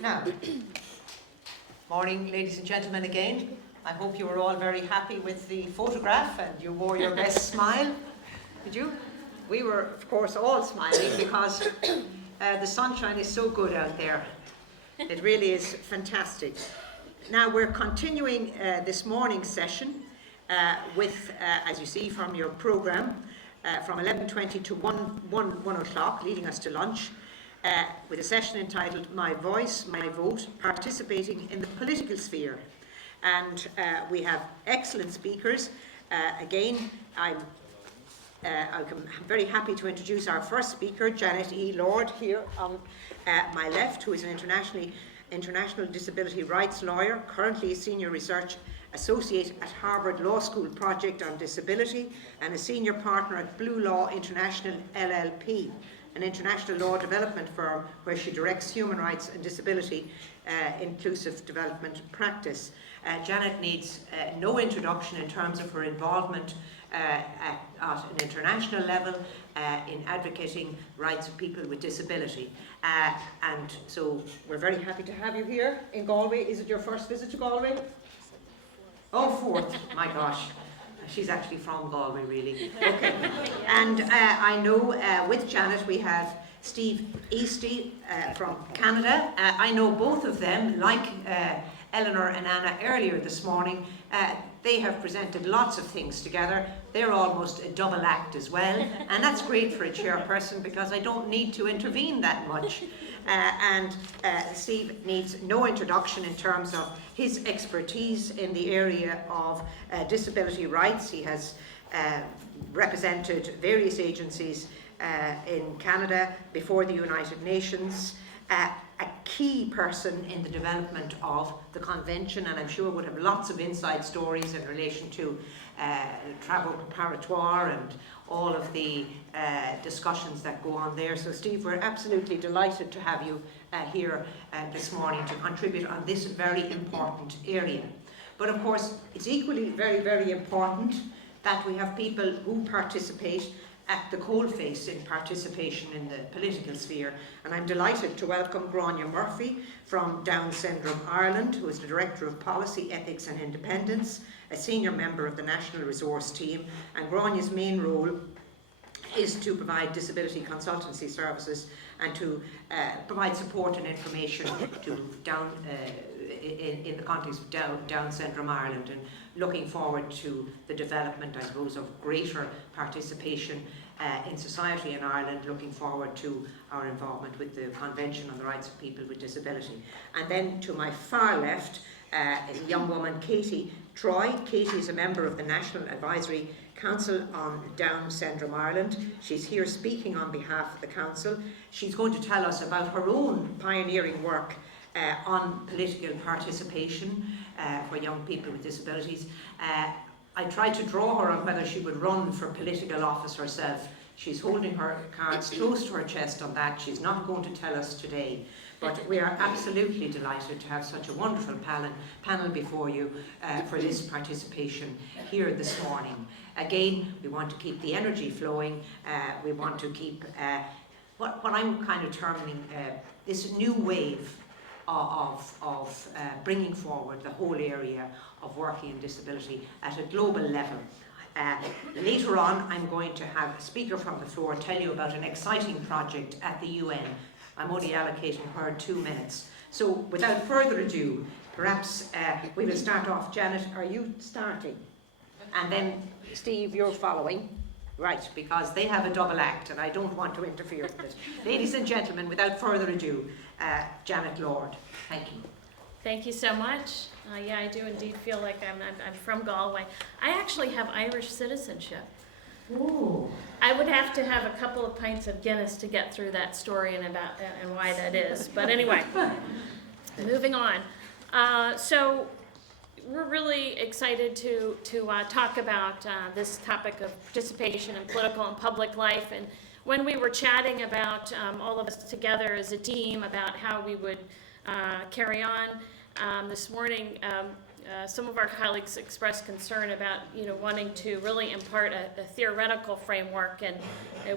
Now, morning, ladies and gentlemen, again. I hope you were all very happy with the photograph and you wore your best smile. Did you? We were, of course, all smiling because the sunshine is so good out there. It really is fantastic. Now, we're continuing this morning's session with, as you see from your programme, from 11:20 to 1 o'clock, leading us to lunch, with a session entitled My Voice, My Vote, Participating in the Political Sphere. And we have excellent speakers. Again, I'm very happy to introduce our first speaker, Janet E. Lord, here on my left, who is an international disability rights lawyer, currently a senior research associate at Harvard Law School Project on Disability, and a senior partner at Blue Law International LLP, an international law development firm where she directs human rights and disability inclusive development practice. Janet needs no introduction in terms of her involvement at an international level in advocating rights of people with disability. And so we're very happy to have you here in Galway. Is it your first visit to Galway? Oh, fourth, my gosh. She's actually from Galway, really. Okay. And I know with Janet we have Steve Eastie from Canada. I know both of them, like Eleanor and Anna earlier this morning. They have presented lots of things together. They're almost a double act as well. And that's great for a chairperson because I don't need to intervene that much. And Steve needs no introduction in terms of his expertise in the area of disability rights. He has represented various agencies in Canada before the United Nations, a key person in the development of the convention, and I'm sure would have lots of inside stories in relation to travel preparatoire and all of the discussions that go on there. So Steve, we're absolutely delighted to have you here this morning to contribute on this very important area. But of course, it's equally very, very important that we have people who participate at the coalface in participation in the political sphere. And I'm delighted to welcome Grania Murphy from Down Syndrome Ireland, who is the Director of Policy, Ethics and Independence, a senior member of the National Resource Team, and Grania's main role is to provide disability consultancy services and to provide support and information to in the context of Down Syndrome Ireland, and looking forward to the development, I suppose, of greater participation in society in Ireland, looking forward to our involvement with the Convention on the Rights of People with Disability. And then to my far left, a young woman, Katie Troy. Katie is a member of the National Advisory Council on Down Syndrome Ireland. She's here speaking on behalf of the Council. She's going to tell us about her own pioneering work on political participation for young people with disabilities. I tried to draw her on whether she would run for political office herself. She's holding her cards close to her chest on that. She's not going to tell us today. But we are absolutely delighted to have such a wonderful panel before you for this participation here this morning. Again, we want to keep the energy flowing. We want to keep what I'm kind of terming this new wave of bringing forward the whole area of working in disability at a global level. Later on, I'm going to have a speaker from the floor tell you about an exciting project at the UN. I'm only allocating her 2 minutes. So without further ado, perhaps we will start off. Janet, are you starting? And then Steve, you're following. Right, because they have a double act and I don't want to interfere with it. Ladies and gentlemen, without further ado, Janet Lord. Thank you. Thank you so much. Yeah, I do indeed feel like I'm from Galway. I actually have Irish citizenship. Ooh. I would have to have a couple of pints of Guinness to get through that story and about and why that is. But anyway, moving on. So we're really excited to talk about this topic of participation in political and public life. And when we were chatting about all of us together as a team about how we would carry on this morning, some of our colleagues expressed concern about, wanting to really impart a theoretical framework, and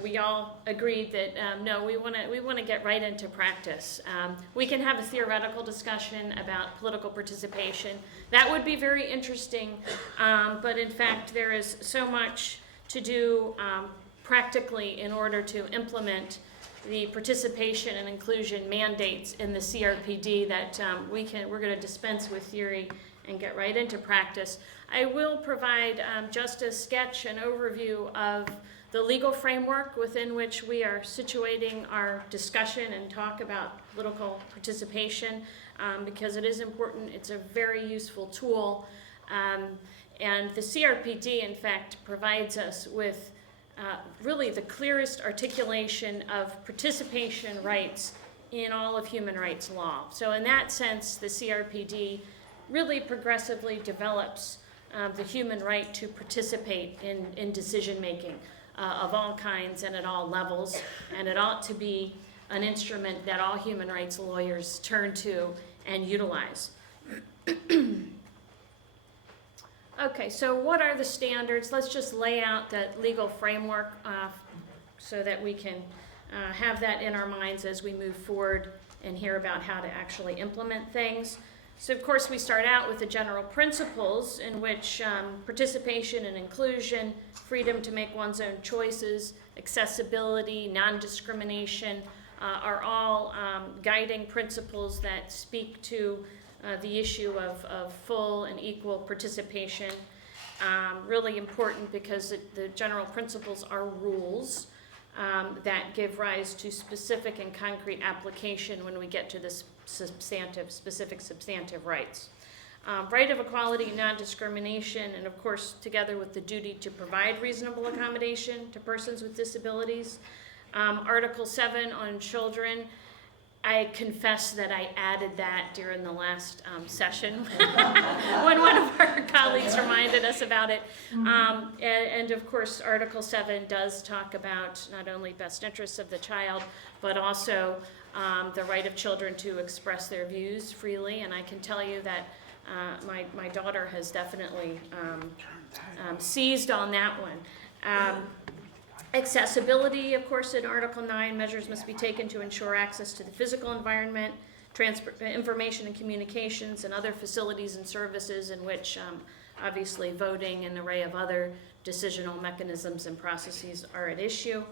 we all agreed that no, we want to get right into practice. We can have a theoretical discussion about political participation. That would be very interesting, but in fact, there is so much to do practically in order to implement the participation and inclusion mandates in the CRPD that we're going to dispense with theory and get right into practice. I will provide just a sketch, an overview of the legal framework within which we are situating our discussion and talk about political participation, because it is important. It's a very useful tool. And the CRPD, in fact, provides us with really the clearest articulation of participation rights in all of human rights law. So in that sense, the CRPD really progressively develops the human right to participate in decision-making of all kinds and at all levels, and it ought to be an instrument that all human rights lawyers turn to and utilize. Okay, so what are the standards? Let's just lay out that legal framework so that we can have that in our minds as we move forward and hear about how to actually implement things. So of course we start out with the general principles in which participation and inclusion, freedom to make one's own choices, accessibility, non-discrimination are all guiding principles that speak to the issue of full and equal participation. Really important because the general principles are rules that give rise to specific and concrete application when we get to the specific substantive rights. Right of equality and non-discrimination, and of course together with the duty to provide reasonable accommodation to persons with disabilities. Article 7 on children, I confess that I added that during the last session when one of our colleagues reminded us about it. And of course, Article 7 does talk about not only best interests of the child, but also the right of children to express their views freely. And I can tell you that my daughter has definitely seized on that one. Accessibility, of course, in Article 9, measures must be taken to ensure access to the physical environment, information and communications, and other facilities and services in which, obviously, voting and an array of other decisional mechanisms and processes are at issue.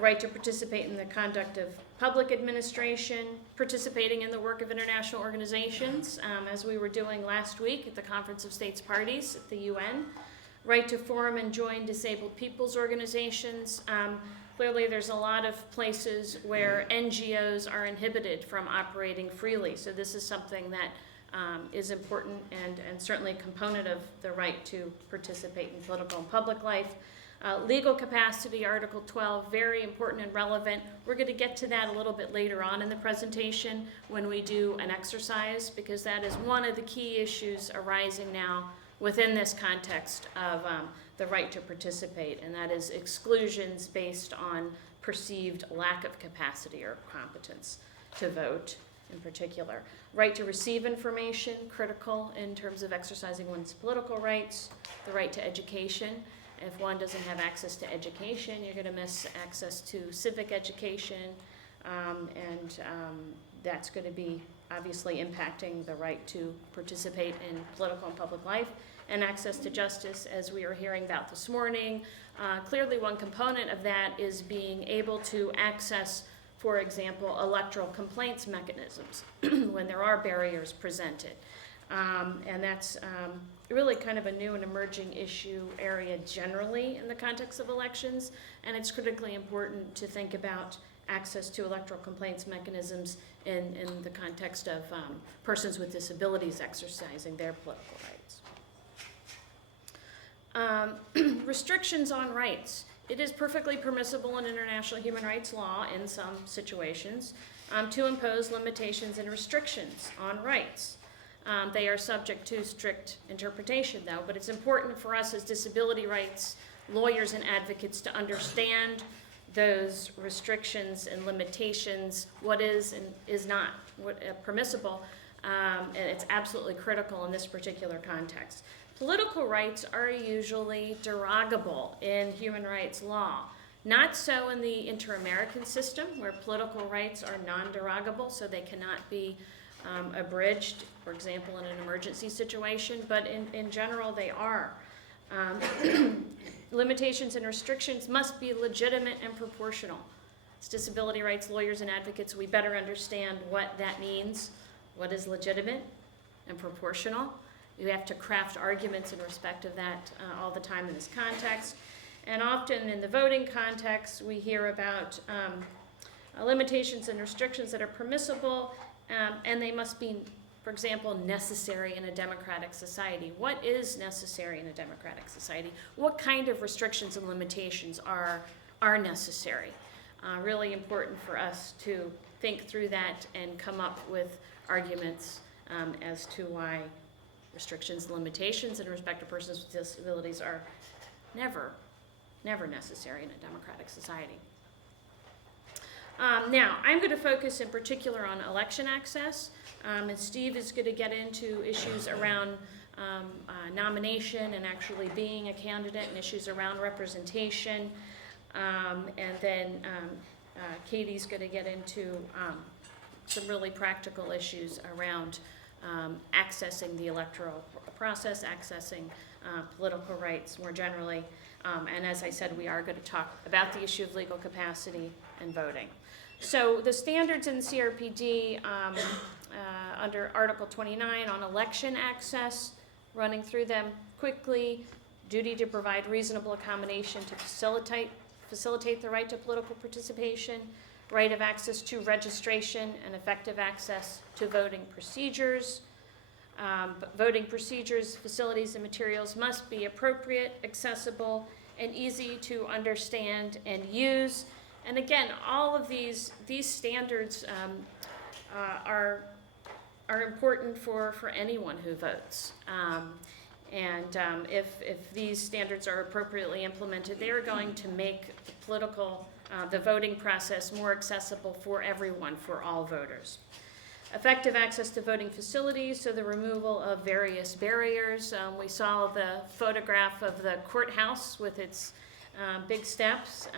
Right to participate in the conduct of public administration, participating in the work of international organizations, as we were doing last week at the Conference of States Parties at the UN. Right to form and join disabled people's organizations. Clearly there's a lot of places where NGOs are inhibited from operating freely. So this is something that is important and certainly a component of the right to participate in political and public life. Legal capacity, Article 12, very important and relevant. We're going to get to that a little bit later on in the presentation when we do an exercise, because that is one of the key issues arising now within this context of the right to participate, and that is exclusions based on perceived lack of capacity or competence to vote in particular. Right to receive information, critical in terms of exercising one's political rights. The right to education. If one doesn't have access to education, you're going to miss access to civic education, and that's going to be obviously impacting the right to participate in political and public life, and access to justice, as we were hearing about this morning. Clearly one component of that is being able to access, for example, electoral complaints mechanisms when there are barriers presented. And that's really kind of a new and emerging issue area generally in the context of elections, and it's critically important to think about access to electoral complaints mechanisms in the context of persons with disabilities exercising their political rights. Restrictions on rights. It is perfectly permissible in international human rights law in some situations to impose limitations and restrictions on rights. They are subject to strict interpretation though, but it's important for us as disability rights lawyers and advocates to understand those restrictions and limitations, what is and is not permissible, and it's absolutely critical in this particular context. Political rights are usually derogable in human rights law. Not so in the inter-American system, where political rights are non-derogable, so they cannot be abridged, for example, in an emergency situation, but in general they are. Limitations and restrictions must be legitimate and proportional. As disability rights lawyers and advocates, we better understand what that means. What is legitimate and proportional? You have to craft arguments in respect of that all the time in this context. And often in the voting context, we hear about limitations and restrictions that are permissible, and they must be, for example, necessary in a democratic society. What is necessary in a democratic society? What kind of restrictions and limitations are necessary? Really important for us to think through that and come up with arguments as to why restrictions and limitations in respect to persons with disabilities are never necessary in a democratic society. Now, I'm going to focus in particular on election access, and Steve is going to get into issues around nomination and actually being a candidate, and issues around representation, and then Katie's going to get into some really practical issues around accessing the electoral process, accessing political rights more generally. And as I said, we are going to talk about the issue of legal capacity and voting. So the standards in CRPD under Article 29 on election access, running through them quickly, duty to provide reasonable accommodation to facilitate the right to political participation, right of access to registration and effective access to voting procedures. Voting procedures, facilities, and materials must be appropriate, accessible, and easy to understand and use. And again, all of these standards are important for anyone who votes. If these standards are appropriately implemented, they are going to make the voting process more accessible for everyone, for all voters. Effective access to voting facilities, so the removal of various barriers. We saw the photograph of the courthouse with its big steps,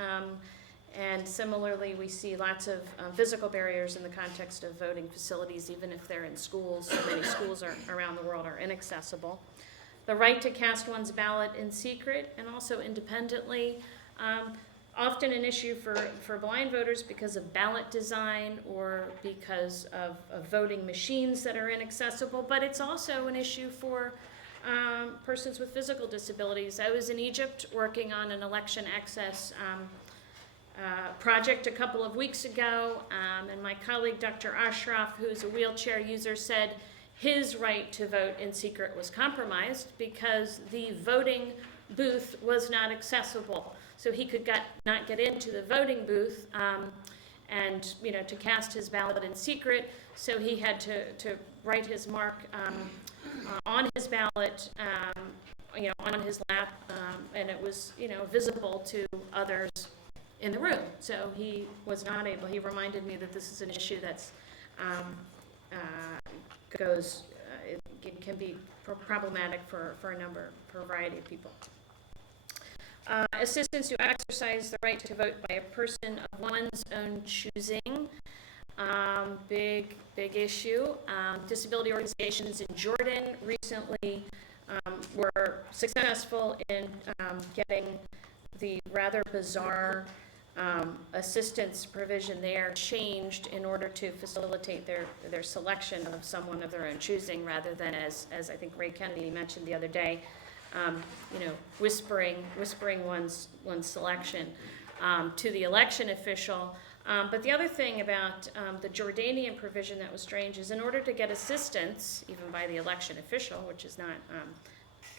and similarly we see lots of physical barriers in the context of voting facilities, even if they're in schools. So many schools around the world are inaccessible. The right to cast one's ballot in secret and also independently. Often an issue for blind voters because of ballot design or because of voting machines that are inaccessible, but it's also an issue for persons with physical disabilities. I was in Egypt working on an election access project a couple of weeks ago, and my colleague Dr. Ashraf, who's a wheelchair user, said his right to vote in secret was compromised because the voting booth was not accessible. So he could not get into the voting booth and to cast his ballot in secret. So he had to write his mark on his ballot, on his lap, and it was visible to others in the room. So he was not able. He reminded me that this is an issue that's it can be problematic for a variety of people. Assistance to exercise the right to vote by a person of one's own choosing. Big issue. Disability organizations in Jordan recently were successful in getting the rather bizarre assistance provision there changed in order to facilitate their selection of someone of their own choosing, rather than as I think Ray Kennedy mentioned the other day, whispering one's selection to the election official. But the other thing about the Jordanian provision that was strange is, in order to get assistance, even by the election official, which is not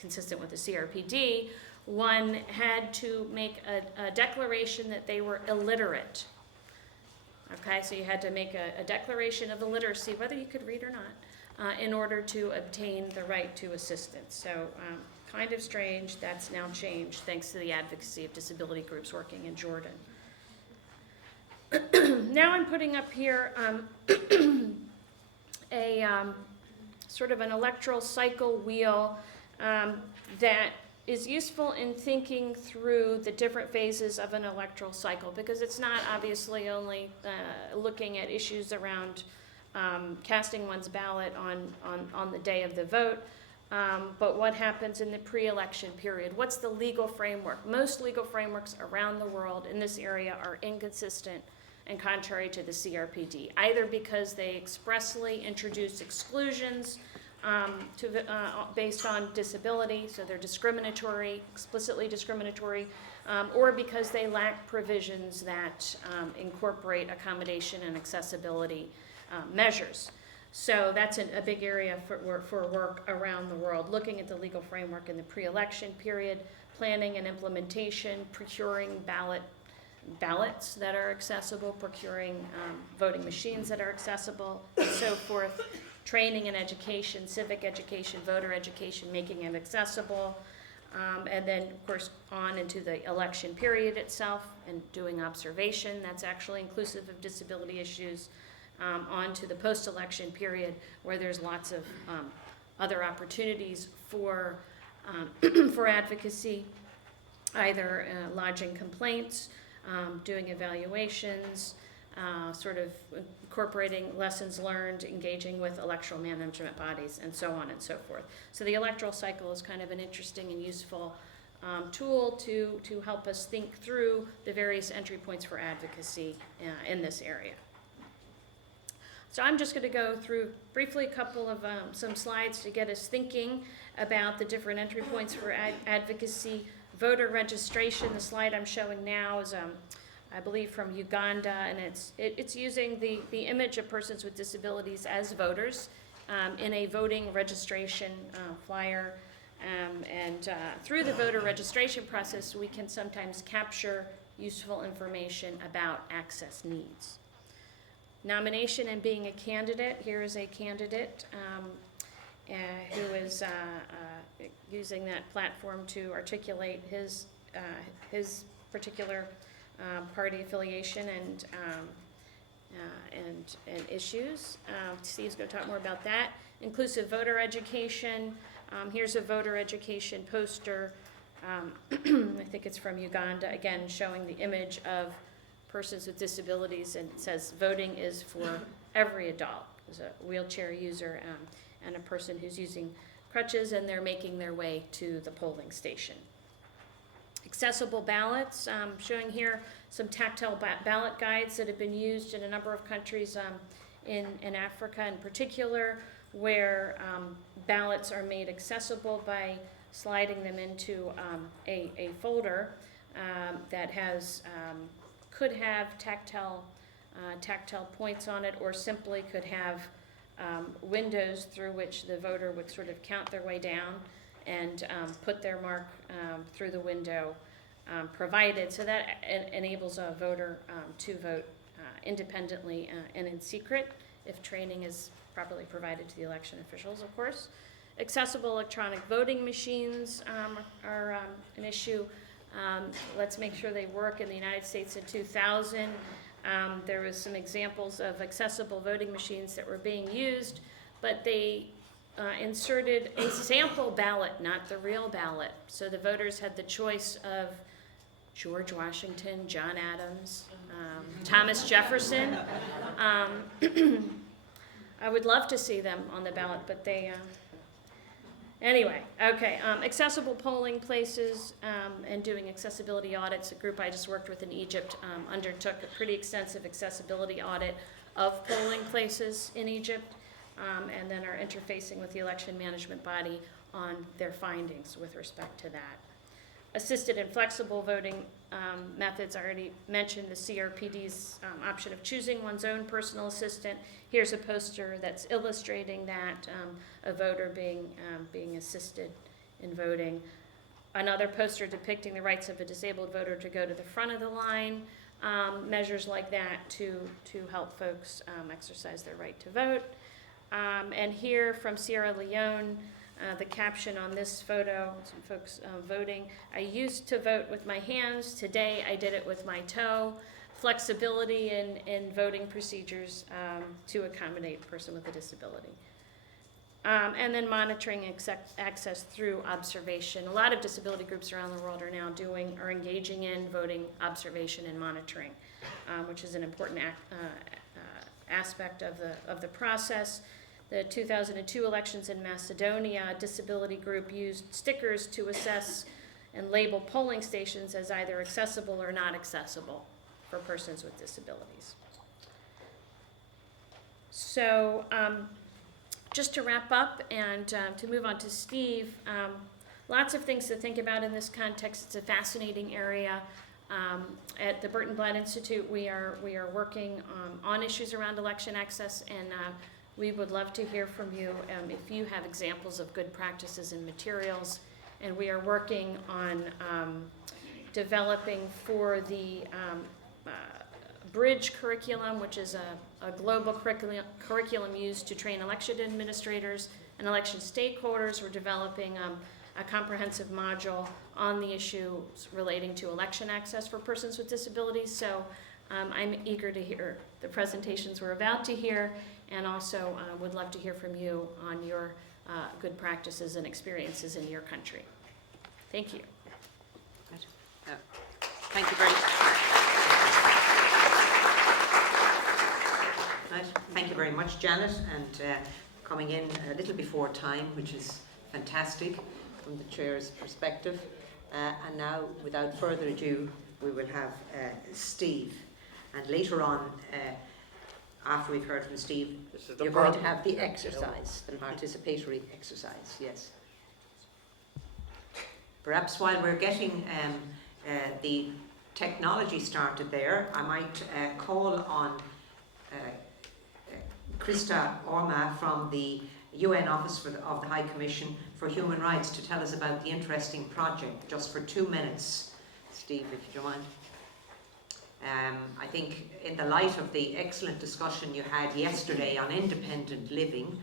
consistent with the CRPD, one had to make a declaration that they were illiterate. Okay, so you had to make a declaration of illiteracy, whether you could read or not, in order to obtain the right to assistance. So kind of strange. That's now changed thanks to the advocacy of disability groups working in Jordan. Now I'm putting up here a sort of an electoral cycle wheel that is useful in thinking through the different phases of an electoral cycle, because it's not obviously only looking at issues around casting one's ballot on the day of the vote, but what happens in the pre-election period. What's the legal framework? Most legal frameworks around the world in this area are inconsistent and contrary to the CRPD, either because they expressly introduce exclusions based on disability, so they're discriminatory, explicitly discriminatory, or because they lack provisions that incorporate accommodation and accessibility measures. So that's a big area for work around the world, looking at the legal framework in the pre-election period, planning and implementation, procuring ballots that are accessible, procuring voting machines that are accessible, and so forth, training and education, civic education, voter education, making it accessible, and then, of course, on into the election period itself and doing observation. That's actually inclusive of disability issues, on to the post-election period, where there's lots of other opportunities for for advocacy, either lodging complaints, doing evaluations, sort of incorporating lessons learned, engaging with electoral management bodies, and so on and so forth. So the electoral cycle is kind of an interesting and useful tool to help us think through the various entry points for advocacy in this area. So I'm just going to go through briefly a couple of some slides to get us thinking about the different entry points for advocacy. Voter registration, the slide I'm showing now is I believe from Uganda, and it's using the image of persons with disabilities as voters in a voting registration flyer. And through the voter registration process, we can sometimes capture useful information about access needs. Nomination and being a candidate. Here is a candidate who is using that platform to articulate his particular party affiliation and issues. Steve's going to talk more about that. Inclusive voter education. Here's a voter education poster. I think it's from Uganda, again showing the image of persons with disabilities, and it says voting is for every adult. There's a wheelchair user and a person who's using crutches, and they're making their way to the polling station. Accessible ballots, showing here some tactile ballot guides that have been used in a number of countries in Africa in particular, where ballots are made accessible by sliding them into a folder that has could have tactile points on it, or simply could have windows through which the voter would sort of count their way down and put their mark through the window provided. So that enables a voter to vote independently and in secret, if training is properly provided to the election officials, of course. Accessible electronic voting machines are an issue. Let's make sure they work. In the United States in 2000, there was some examples of accessible voting machines that were being used, but they inserted a sample ballot, not the real ballot. So the voters had the choice of George Washington, John Adams, Thomas Jefferson. I would love to see them on the ballot, but they... Anyway, okay, accessible polling places and doing accessibility audits. A group I just worked with in Egypt undertook a pretty extensive accessibility audit of polling places in Egypt, and then are interfacing with the election management body on their findings with respect to that. Assisted and flexible voting methods. I already mentioned the CRPD's option of choosing one's own personal assistant. Here's a poster that's illustrating that, a voter being assisted in voting. Another poster depicting the rights of a disabled voter to go to the front of the line. Measures like that to help folks exercise their right to vote. And here from Sierra Leone, the caption on this photo, some folks voting. I used to vote with my hands. Today I did it with my toe. Flexibility in voting procedures to accommodate a person with a disability. And then monitoring access through observation. A lot of disability groups around the world are engaging in voting observation and monitoring, which is an important aspect of the process. The 2002 elections in Macedonia, a disability group used stickers to assess and label polling stations as either accessible or not accessible for persons with disabilities. So just to wrap up and to move on to Steve, lots of things to think about in this context. It's a fascinating area. At the Burton Blatt Institute, we are working on issues around election access, and we would love to hear from you if you have examples of good practices and materials. And we are working on developing for the Bridge curriculum, which is a global curriculum used to train election administrators and election stakeholders. We're developing a comprehensive module on the issues relating to election access for persons with disabilities. So I'm eager to hear the presentations we're about to hear, and also would love to hear from you on your good practices and experiences in your country. Thank you. Thank you very much. Thank you very much, Janet, and coming in a little before time, which is fantastic from the chair's perspective. And now, without further ado, we will have Steve. And later on, after we've heard from Steve, you're going to have the exercise, the participatory exercise, yes. Perhaps while we're getting the technology started there, I might call on Krista Orma from the UN Office of the High Commission for Human Rights to tell us about the interesting project, just for 2 minutes. Steve, if you don't mind. I think in the light of the excellent discussion you had yesterday on independent living,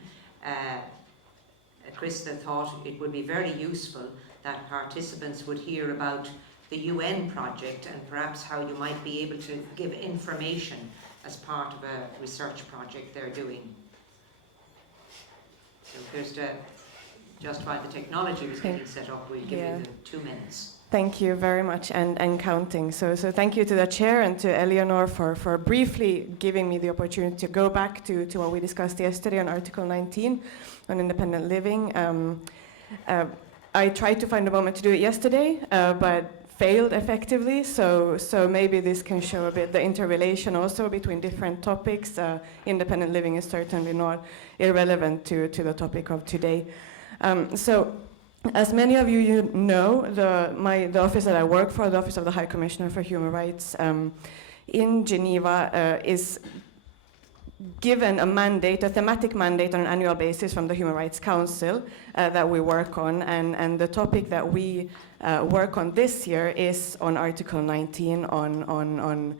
Krista thought it would be very useful that participants would hear about the UN project and perhaps how you might be able to give information as part of a research project they're doing. So Krista, just while the technology was getting set up, we'll give you the 2 minutes. Thank you very much, and counting. So thank you to the chair and to Eleanor for briefly giving me the opportunity to go back to what we discussed yesterday on Article 19 on independent living. I tried to find a moment to do it yesterday, but failed effectively, so maybe this can show a bit the interrelation also between different topics. Independent living is certainly not irrelevant to the topic of today. So, as many of you know, the office that I work for, the Office of the High Commissioner for Human Rights in Geneva, is given a mandate, a thematic mandate on an annual basis from the Human Rights Council that we work on, and the topic that we work on this year is on Article 19 on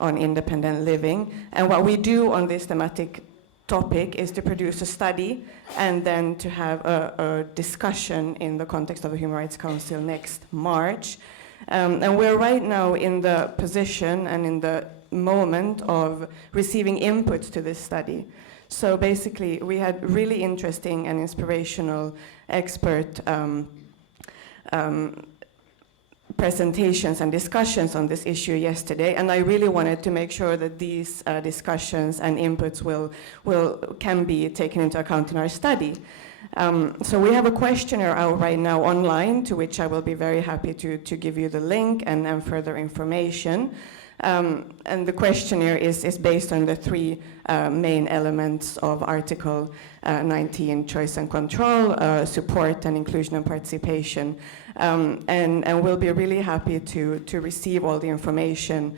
independent living. And what we do on this thematic topic is to produce a study and then to have a discussion in the context of the Human Rights Council next March. And we're right now in the position and in the moment of receiving inputs to this study. So basically, we had really interesting and inspirational expert presentations and discussions on this issue yesterday, and I really wanted to make sure that these discussions and inputs can be taken into account in our study. So we have a questionnaire out right now online, to which I will be very happy to give you the link and further information. And the questionnaire is based on the 3 main elements of Article 19, choice and control, support and inclusion and participation. And we'll be really happy to receive all the information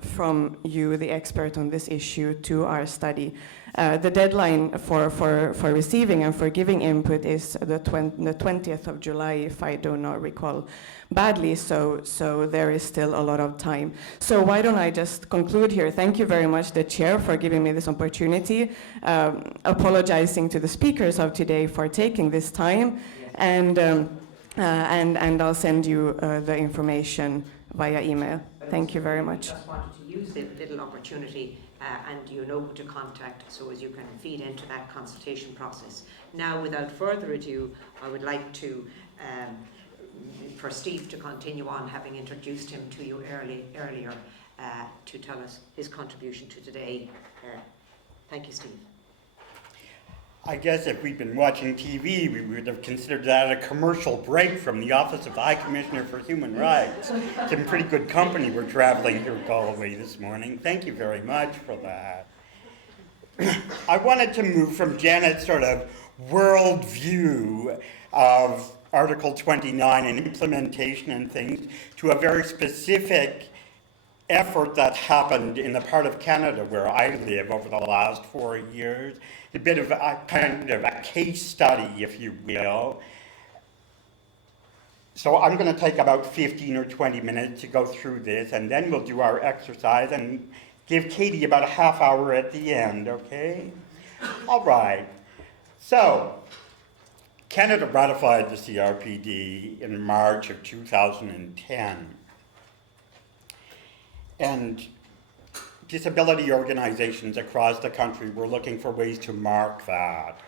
from you, the expert on this issue, to our study. The deadline for receiving and for giving input is the 20th of July, if I do not recall badly, so there is still a lot of time. So why don't I just conclude here? Thank you very much, the chair, for giving me this opportunity, apologizing to the speakers of today for taking this time, and I'll send you the information via email. Thank you very much. I just wanted to use the little opportunity and you know who to contact so as you can feed into that consultation process. Now, without further ado, I would like to for Steve to continue on, having introduced him to you earlier, to tell us his contribution to today. Thank you, Steve. I guess if we'd been watching TV, we would have considered that a commercial break from the Office of the High Commissioner for Human Rights. Some pretty good company we're traveling here Galway this morning. Thank you very much for that. I wanted to move from Janet's sort of world view of Article 29 and implementation and things to a very specific effort that happened in the part of Canada where I live over the last 4 years. A bit of a kind of a case study, if you will. So I'm going to take about 15 or 20 minutes to go through this, and then we'll do our exercise and give Katie about a half hour at the end, okay? All right. So, Canada ratified the CRPD in March of 2010. And disability organizations across the country were looking for ways to mark that.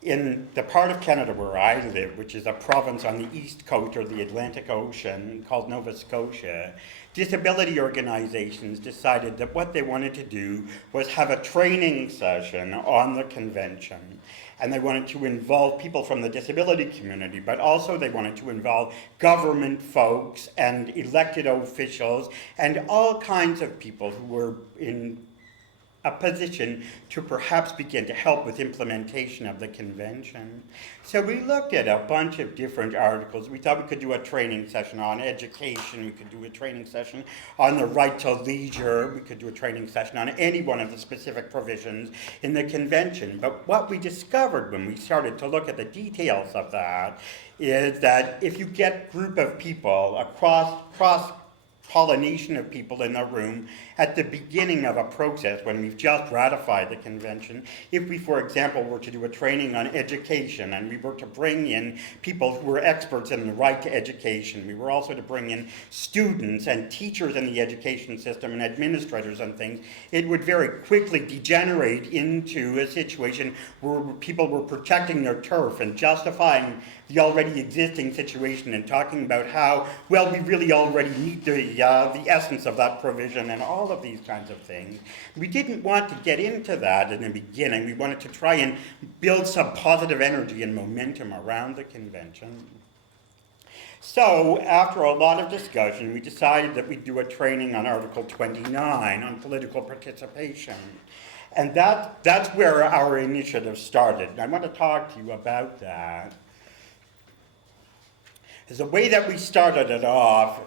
In the part of Canada where I live, which is a province on the east coast of the Atlantic Ocean called Nova Scotia, disability organizations decided that what they wanted to do was have a training session on the convention. And they wanted to involve people from the disability community, but also they wanted to involve government folks and elected officials and all kinds of people who were in a position to perhaps begin to help with implementation of the convention. So we looked at a bunch of different articles. We thought we could do a training session on education. We could do a training session on the right to leisure. We could do a training session on any one of the specific provisions in the convention. But what we discovered when we started to look at the details of that is that if you get a group of people, a cross-pollination of people in the room at the beginning of a process when we've just ratified the convention, if we, for example, were to do a training on education and we were to bring in people who were experts in the right to education, we were also to bring in students and teachers in the education system and administrators and things, it would very quickly degenerate into a situation where people were protecting their turf and justifying the already existing situation and talking about how, well, we really already need the essence of that provision and all of these kinds of things. We didn't want to get into that in the beginning. We wanted to try and build some positive energy and momentum around the convention. So, after a lot of discussion, we decided that we'd do a training on Article 29 on political participation. And that's where our initiative started. And I want to talk to you about that. The way that we started it off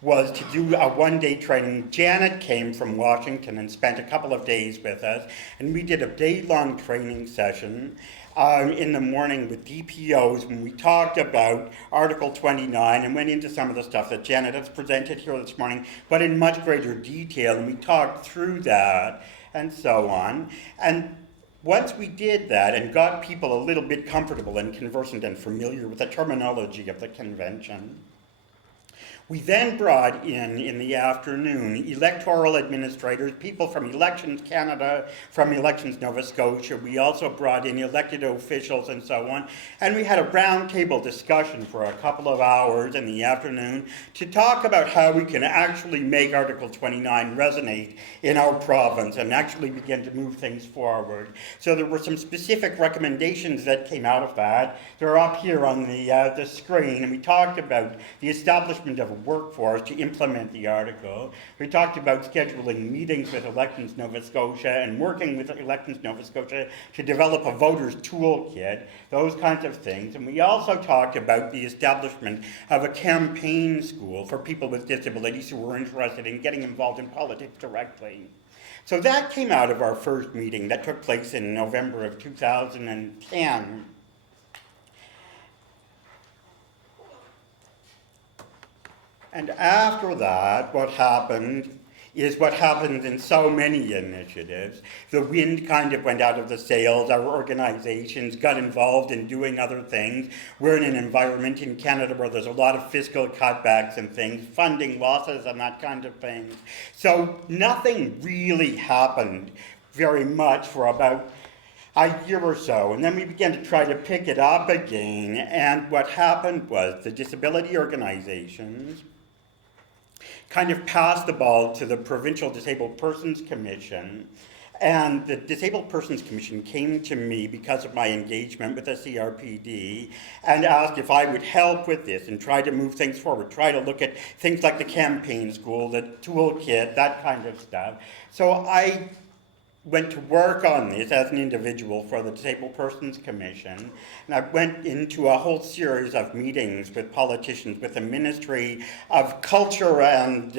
was to do a one-day training. Janet came from Washington and spent a couple of days with us, and we did a day-long training session in the morning with DPOs when we talked about Article 29 and went into some of the stuff that Janet has presented here this morning, but in much greater detail, and we talked through that and so on. And once we did that and got people a little bit comfortable and conversant and familiar with the terminology of the convention, we then brought in the afternoon, electoral administrators, people from Elections Canada, from Elections Nova Scotia. We also brought in elected officials and so on. And we had a roundtable discussion for a couple of hours in the afternoon to talk about how we can actually make Article 29 resonate in our province and actually begin to move things forward. So there were some specific recommendations that came out of that. They're up here on the screen, and we talked about the establishment of a workforce to implement the article. We talked about scheduling meetings with Elections Nova Scotia and working with Elections Nova Scotia to develop a voters toolkit, those kinds of things. And we also talked about the establishment of a campaign school for people with disabilities who were interested in getting involved in politics directly. So that came out of our first meeting that took place in November of 2010. And after that, what happened is what happens in so many initiatives. The wind kind of went out of the sails. Our organizations got involved in doing other things. We're in an environment in Canada where there's a lot of fiscal cutbacks and things, funding losses and that kind of thing. So nothing really happened very much for about a year or so, and then we began to try to pick it up again, and what happened was the disability organizations kind of passed the ball to the Provincial Disabled Persons Commission, and the Disabled Persons Commission came to me because of my engagement with the CRPD and asked if I would help with this and try to move things forward, try to look at things like the campaign school, the toolkit, that kind of stuff. So I went to work on this as an individual for the Disabled Persons Commission, and I went into a whole series of meetings with politicians, with the Ministry of Culture and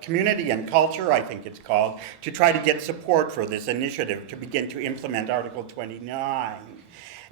Community and Culture, I think it's called, to try to get support for this initiative to begin to implement Article 29.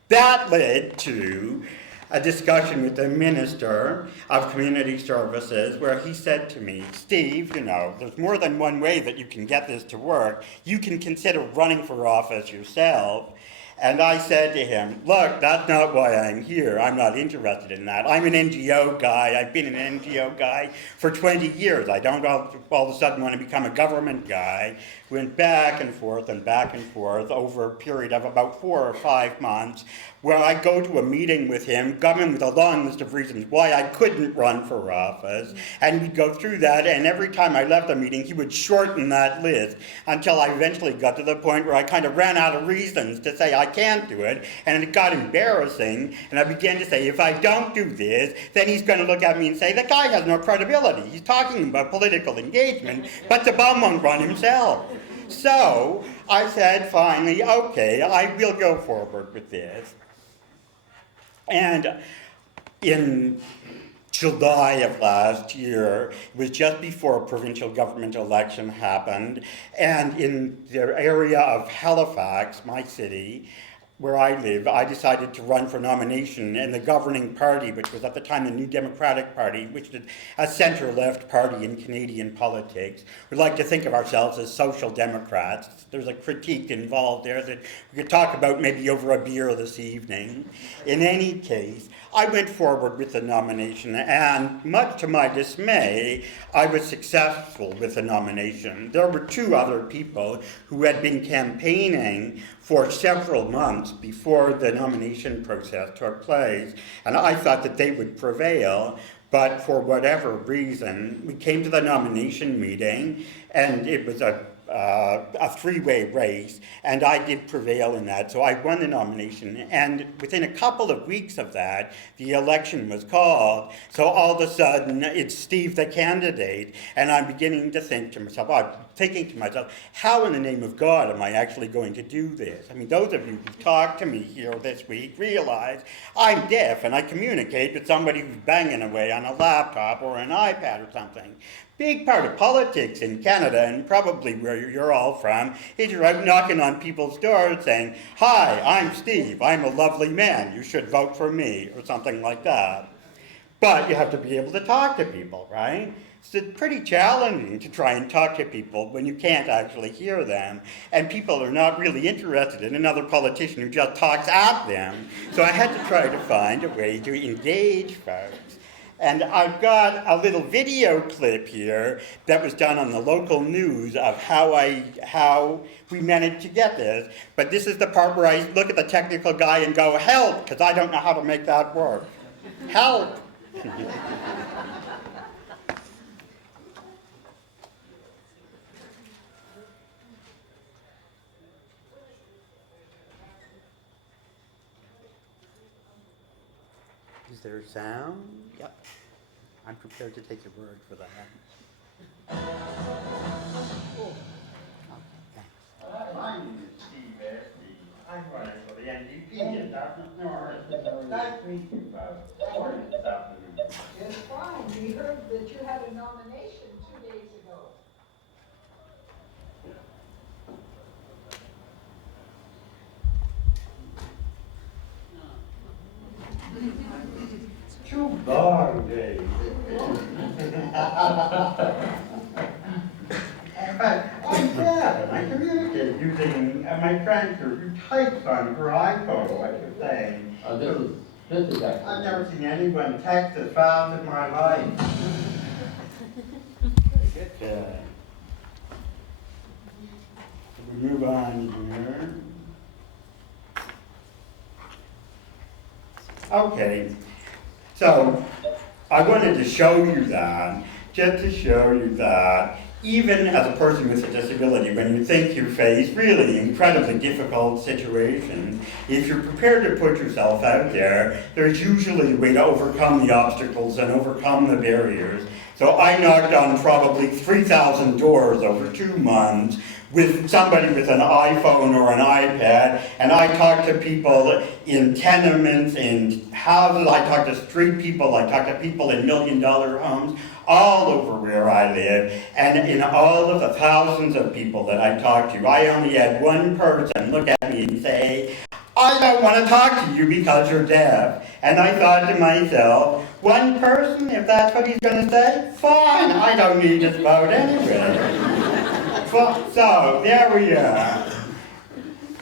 That led to a discussion with the Minister of Community Services where he said to me, Steve, you know, there's more than one way that you can get this to work. You can consider running for office yourself. And I said to him, look, that's not why I'm here. I'm not interested in that. I'm an NGO guy. I've been an NGO guy for 20 years. I don't all of a sudden want to become a government guy. Went back and forth over a period of about 4 or 5 months, where I go to a meeting with him, come in with a long list of reasons why I couldn't run for office, and we'd go through that, and every time I left the meeting, he would shorten that list until I eventually got to the point where I kind of ran out of reasons to say I can't do it, and it got embarrassing, and I began to say, if I don't do this, then he's going to look at me and say, the guy has no credibility. He's talking about political engagement, but the bum won't run himself. So I said, finally, okay, I will go forward with this. And in July of last year, it was just before a provincial government election happened, and in the area of Halifax, my city, where I live, I decided to run for nomination in the governing party, which was at the time the New Democratic Party, which is a centre-left party in Canadian politics. We like to think of ourselves as social democrats. There's a critique involved there that we could talk about maybe over a beer this evening. In any case, I went forward with the nomination, and much to my dismay, I was successful with the nomination. There were 2 other people who had been campaigning for several months before the nomination process took place, and I thought that they would prevail, but for whatever reason, we came to the nomination meeting, and it was a 3-way race, and I did prevail in that, so I won the nomination, and within a couple of weeks of that, the election was called, so all of a sudden, it's Steve the candidate, and I'm beginning to think to myself, how in the name of God am I actually going to do this? I mean, those of you who talked to me here this week realize I'm deaf, and I communicate with somebody who's banging away on a laptop or an iPad or something. Big part of politics in Canada, and probably where you're all from, is you're out knocking on people's doors saying, hi, I'm Steve, I'm a lovely man, you should vote for me, or something like that. But you have to be able to talk to people, right? So it's pretty challenging to try and talk to people when you can't actually hear them, and people are not really interested in another politician who just talks at them. So I had to try to find a way to engage folks. And I've got a little video clip here that was done on the local news of how we managed to get this. But this is the part where I look at the technical guy and go, help, because I don't know how to make that work. Help. Is there sound? Yep. I'm prepared to take your word for that. My name is Steve Esty. I'm running for the NDP in Dartmouth North. Nice to meet you, folks. How are you this afternoon? It's fine. We heard that you had a nomination 2 days ago. Two long days. I'm deaf, and I communicate using my transfer who types on her iPhone, like you're saying. This is actually. I've never seen anyone text as fast in my life. Okay. We move on here. Okay, so I wanted to show you that, just to show you that even as a person with a disability, when you think you face really incredibly difficult situations, if you're prepared to put yourself out there, there's usually a way to overcome the obstacles and overcome the barriers. So I knocked on probably 3,000 doors over 2 months with somebody with an iPhone or an iPad, and I talked to people in tenements, in houses, I talked to street people, I talked to people in million-dollar homes, all over where I live, and in all of the thousands of people that I talked to, I only had one person look at me and say, I don't want to talk to you because you're deaf. And I thought to myself, one person, if that's what he's going to say, fine, I don't need his vote anyway. So, there we are.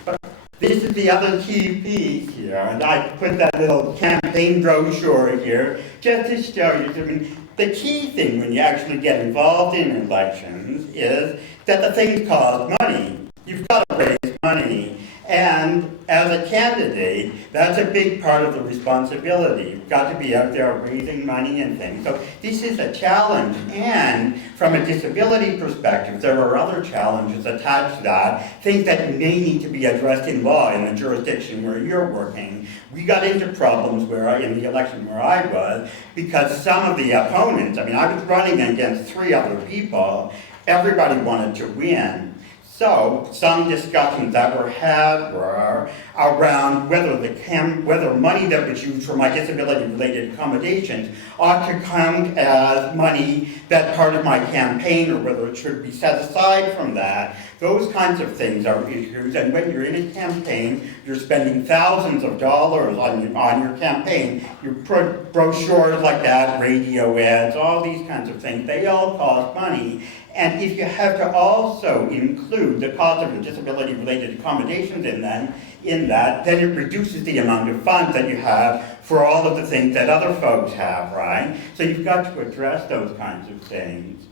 But this is the other key piece here, and I put that little campaign brochure here just to show you. I mean, the key thing when you actually get involved in elections is that the things cost money. You've got to raise money. And as a candidate, that's a big part of the responsibility. You've got to be out there raising money and things. So this is a challenge. And from a disability perspective, there are other challenges attached to that, things that may need to be addressed in law in the jurisdiction where you're working. We got into problems in the election where I was, because some of the opponents, I mean, I was running against 3 other people, everybody wanted to win. So, some discussions that were had were around whether money that was used for my disability-related accommodations ought to count as money that's part of my campaign, or whether it should be set aside from that. Those kinds of things are issues, and when you're in a campaign, you're spending thousands of dollars on your campaign. You put brochures like that, radio ads, all these kinds of things, they all cost money. And if you have to also include the cost of the disability-related accommodations in that, then it reduces the amount of funds that you have for all of the things that other folks have, right? So you've got to address those kinds of things.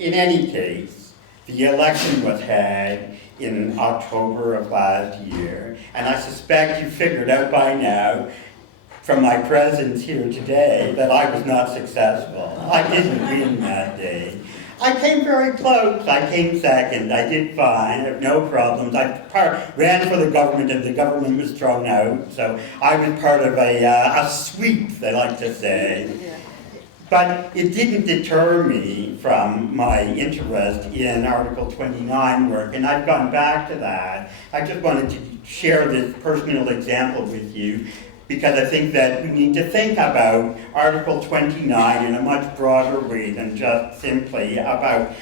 In any case, the election was had in October of last year, and I suspect you figured out by now from my presence here today that I was not successful. I didn't win that day. I came very close. I came second. I did fine. I have no problems. I ran for the government and the government was thrown out. So I was part of a sweep, they like to say. But it didn't deter me from my interest in Article 29 work, and I've gone back to that. I just wanted to share this personal example with you, because I think that we need to think about Article 29 in a much broader way than just simply about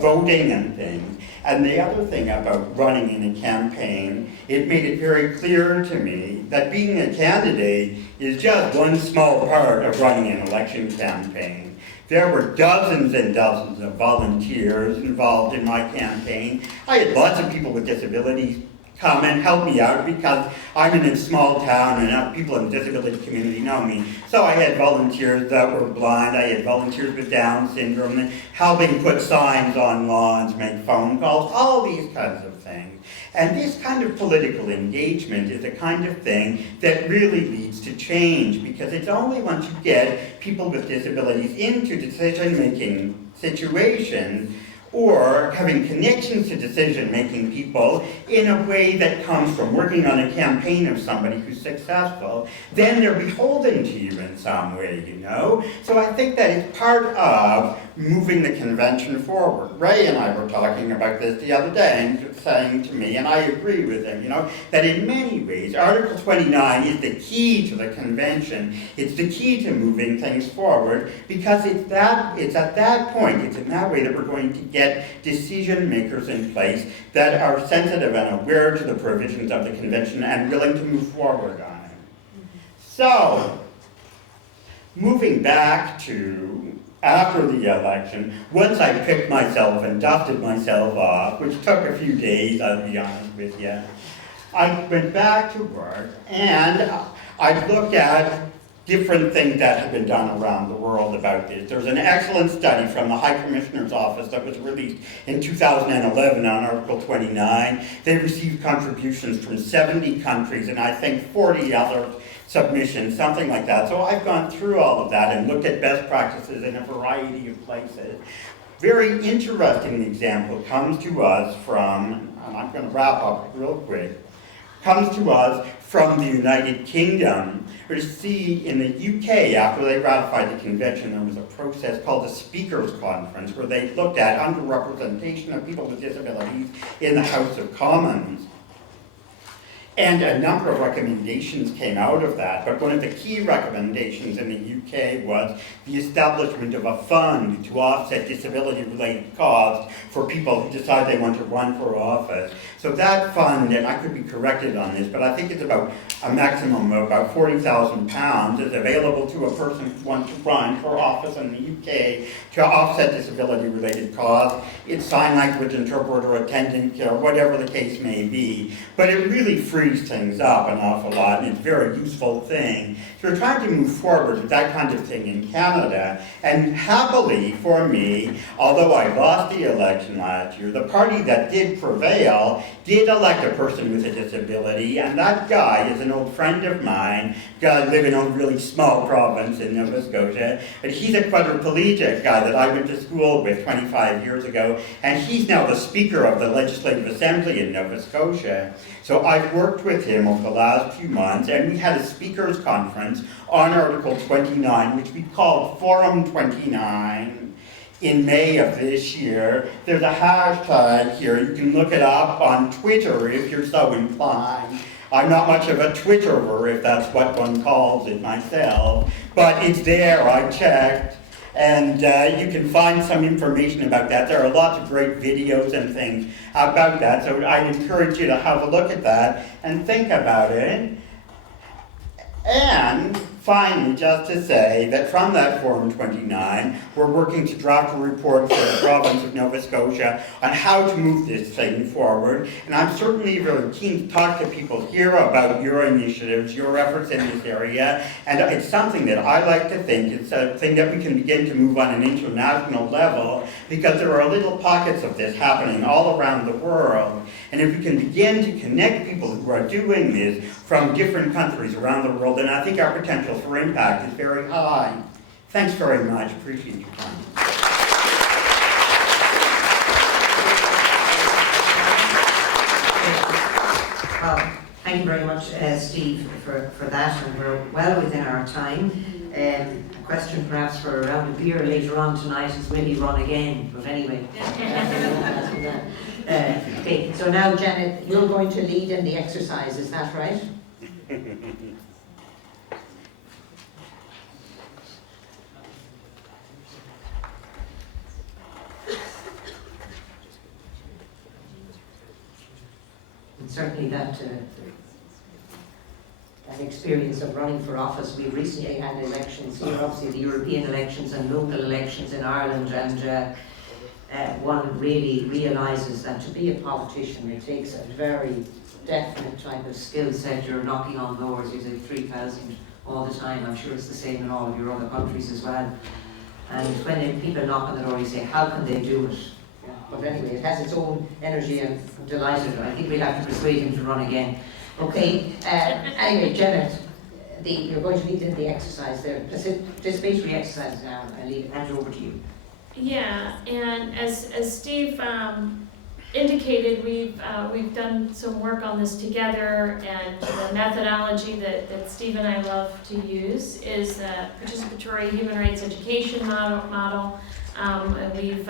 voting and things. And the other thing about running in a campaign, it made it very clear to me that being a candidate is just one small part of running an election campaign. There were dozens and dozens of volunteers involved in my campaign. I had lots of people with disabilities come and help me out, because I'm in a small town and people in the disability community know me. So I had volunteers that were blind, I had volunteers with Down syndrome, helping put signs on lawns, make phone calls, all these kinds of things. And this kind of political engagement is the kind of thing that really leads to change, because it's only once you get people with disabilities into decision-making situations, or having connections to decision-making people in a way that comes from working on a campaign of somebody who's successful, then they're beholden to you in some way, you know? So I think that it's part of moving the convention forward. Ray and I were talking about this the other day, and he was saying to me, and I agree with him, you know, that in many ways, Article 29 is the key to the convention. It's the key to moving things forward, because it's at that point, it's in that way that we're going to get decision makers in place that are sensitive and aware to the provisions of the convention and willing to move forward on it. So, moving back to after the election, once I picked myself and dusted myself off, which took a few days, I'll be honest with you, I went back to work and I looked at different things that have been done around the world about this. There's an excellent study from the High Commissioner's Office that was released in 2011 on Article 29. They received contributions from 70 countries and I think 40 other submissions, something like that. So I've gone through all of that and looked at best practices in a variety of places. Very interesting example comes to us from, and I'm going to wrap up real quick, comes to us from the United Kingdom. We see in the UK, after they ratified the convention, there was a process called the Speakers' Conference, where they looked at underrepresentation of people with disabilities in the House of Commons. And a number of recommendations came out of that, but one of the key recommendations in the UK was the establishment of a fund to offset disability-related costs for people who decide they want to run for office. So that fund, and I could be corrected on this, but I think it's about a maximum of about £40,000 is available to a person who wants to run for office in the UK to offset disability-related costs. It's sign language interpreter, attendant care, whatever the case may be. But it really frees things up an awful lot, and it's a very useful thing. So we're trying to move forward with that kind of thing in Canada, and happily for me, although I lost the election last year, the party that did prevail did elect a person with a disability, and that guy is an old friend of mine. I live in a really small province in Nova Scotia, but he's a quadriplegic guy that I went to school with 25 years ago, and he's now the Speaker of the Legislative Assembly in Nova Scotia. So I've worked with him over the last few months, and we had a speakers conference on Article 29, which we called Forum 29. In May of this year. There's a hashtag here. You can look it up on Twitter if you're so inclined. I'm not much of a Twitterer, if that's what one calls it myself, but it's there, I checked, and you can find some information about that. There are lots of great videos and things about that, so I'd encourage you to have a look at that and think about it. And finally, just to say that from that Forum 29, we're working to draft a report for the province of Nova Scotia on how to move this thing forward. And I'm certainly very keen to talk to people here about your initiatives, your efforts in this area. And it's something that I like to think it's a thing that we can begin to move on an international level, because there are little pockets of this happening all around the world. And if we can begin to connect people who are doing this from different countries around the world, then I think our potential for impact is very high. Thanks very much. Appreciate your time. Thank you very much, Steve, for that, and we're well within our time. A question perhaps for a round of beer later on tonight is, will he run again? But anyway. Okay, so now Janet, you're going to lead in the exercise, is that right? And certainly that experience of running for office, we recently had elections here, obviously the European elections and local elections in Ireland, and one really realises that to be a politician it takes a very definite type of skill set. You're knocking on doors, you say 3,000 all the time. I'm sure it's the same in all of your other countries as well. And when people knock on the door, you say, how can they do it? Yeah. But anyway, it has its own energy, and I'm delighted. I think we'll have to persuade him to run again. Okay, anyway, Janet, you're going to lead in the exercise there, participatory exercise now. I'll hand it over to you. Yeah, and as Steve indicated, we've done some work on this together, and the methodology that Steve and I love to use is the participatory human rights education model. And we've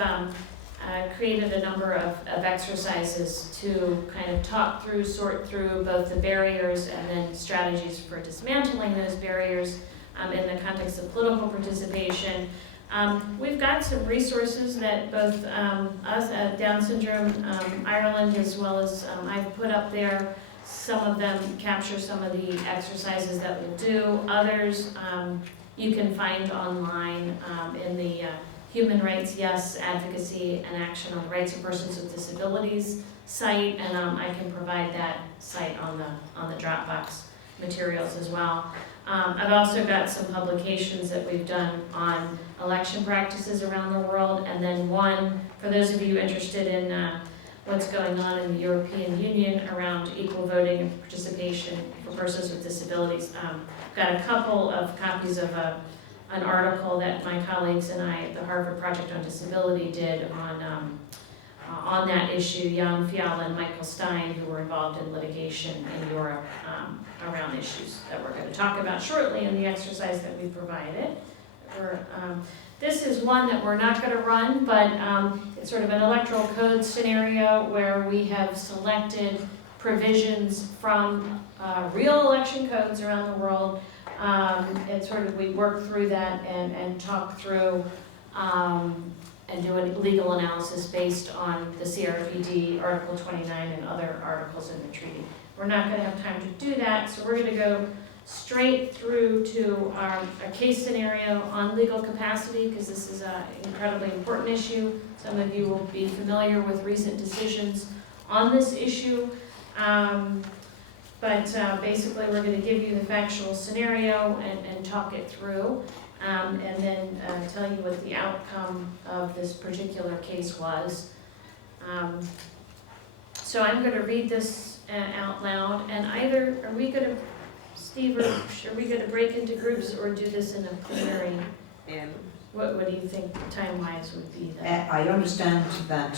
created a number of exercises to kind of talk through, sort through both the barriers and then strategies for dismantling those barriers in the context of political participation. We've got some resources that both us at Down Syndrome Ireland, as well as I've put up there. Some of them capture some of the exercises that we'll do. Others, you can find online in the Human Rights Yes Advocacy and Action on the Rights of Persons with Disabilities site, and I can provide that site on the Dropbox materials as well. I've also got some publications that we've done on election practices around the world, and then one for those of you interested in what's going on in the European Union around equal voting and participation for persons with disabilities. Got a couple of copies of an article that my colleagues and I at the Harvard Project on Disability did on that issue. Jan Fiala and Michael Stein, who were involved in litigation in Europe around issues that we're going to talk about shortly in the exercise that we provided. This is one that we're not going to run, but it's sort of an electoral code scenario where we have selected provisions from real election codes around the world, and sort of we work through that and talk through and do a legal analysis based on the CRPD, Article 29, and other articles in the treaty. We're not going to have time to do that, so we're going to go straight through to a case scenario on legal capacity, because this is an incredibly important issue. Some of you will be familiar with recent decisions on this issue. But basically we're going to give you the factual scenario and talk it through, and then tell you what the outcome of this particular case was. So I'm going to read this out loud, and either, are we going to, Steve, or are we going to break into groups or do this in a plenary? What do you think time-wise would be then? I understand that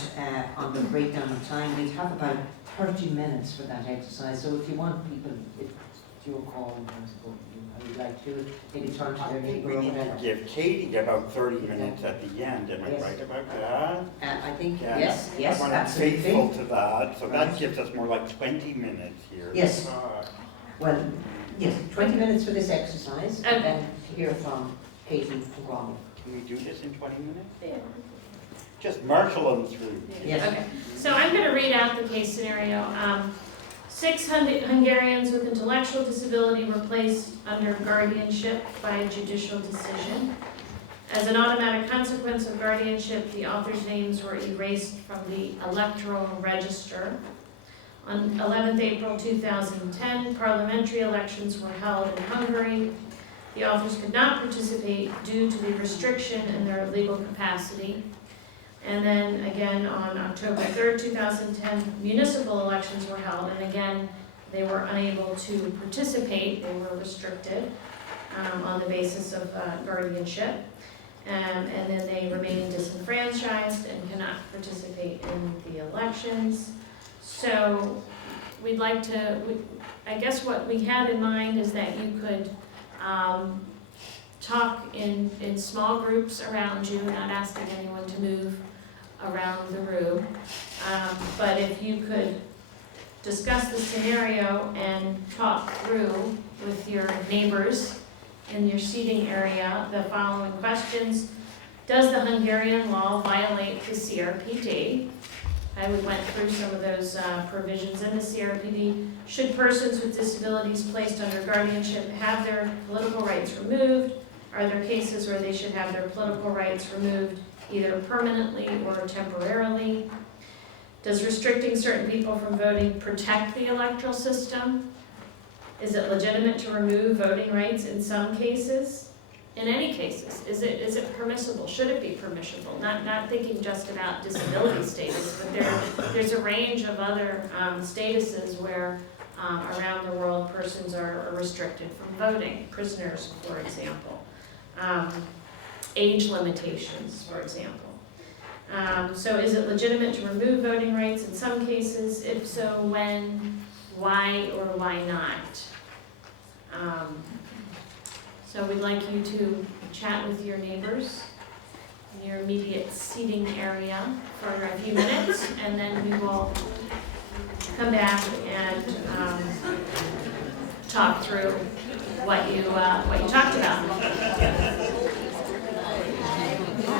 on the breakdown of time, we'd have about 30 minutes for that exercise. So if you want people, it's your call in terms of how you'd like to do it, maybe turn to their neighbour We or need to whatever. give Katie about 30 minutes at the end, am I Yes. right about that? I think, Yeah. yes, I'm absolutely. faithful to that, so that Right. gives us more like 20 minutes here. Yes. Well, yes, 20 minutes for this exercise, Okay. and then hear from Katie and Gromit. Can we do this in 20 minutes? Yeah. Just marshal them through. Yes. Okay, so I'm going to read out the case scenario. 6 Hungarians with intellectual disability were placed under guardianship by a judicial decision. As an automatic consequence of guardianship, the authors' names were erased from the electoral register. On 11th April 2010, parliamentary elections were held in Hungary. The authors could not participate due to the restriction in their legal capacity. And then again on October 3rd, 2010, municipal elections were held, and again, they were unable to participate. They were restricted on the basis of guardianship. And then they remain disenfranchised and cannot participate in the elections. So we'd like to, I guess what we had in mind is that you could talk in small groups around you, not asking anyone to move around the room. But if you could discuss the scenario and talk through with your neighbors in your seating area the following questions. Does the Hungarian law violate the CRPD? We went through some of those provisions in the CRPD. Should persons with disabilities placed under guardianship have their political rights removed? Are there cases where they should have their political rights removed either permanently or temporarily? Does restricting certain people from voting protect the electoral system? Is it legitimate to remove voting rights in some cases? In any cases, is it permissible? Should it be permissible? Not thinking just about disability status, but there's a range of other statuses where around the world persons are restricted from voting. Prisoners, for example. Age limitations, for example. So is it legitimate to remove voting rights in some cases? If so, when, why, or why not? So we'd like you to chat with your neighbors in your immediate seating area for a few minutes, and then we will come back and talk through what you talked about.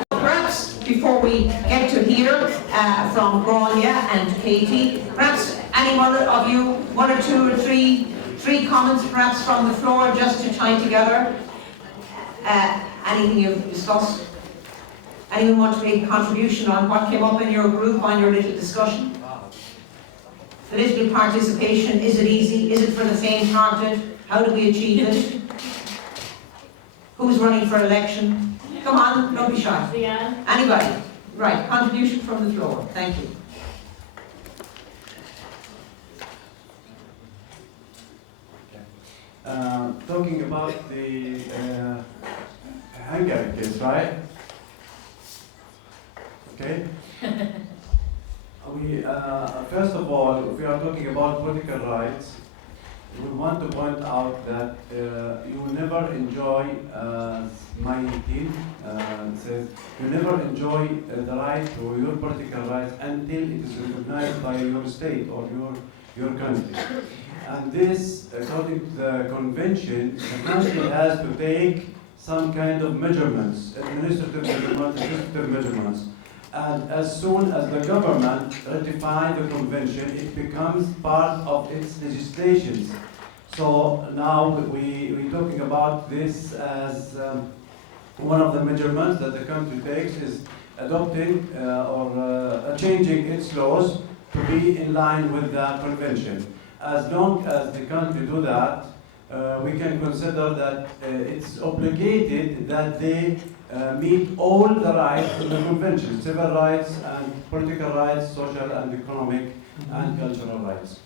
Perhaps before we get to hear from Grania and Katie, perhaps any one of you, one or two or three comments perhaps from the floor just to tie together. Anything you've discussed? Anyone want to make a contribution on what came up in your group, on your little discussion? Political participation, is it easy? Is it for the faint-hearted? How do we achieve it? Who's running for election? Come on, don't be shy. Leanne? Anybody? Right, contribution from the floor. Thank you. Talking about the Hungary case, right? Okay. First of all, if we are talking about political rights, we want to point out that you will never enjoy, my team says, you never enjoy the right to your political rights until it is recognized by your state or your country. And this, according to the convention, the country has to take some kind of measurements, administrative measurements. And as soon as the government ratifies the convention, it becomes part of its legislation. So now we're talking about this as one of the measurements that the country takes is adopting or changing its laws to be in line with the convention. As long as the country do that, we can consider that it's obligated that they meet all the rights of the convention, civil rights and political rights, social and economic and cultural rights.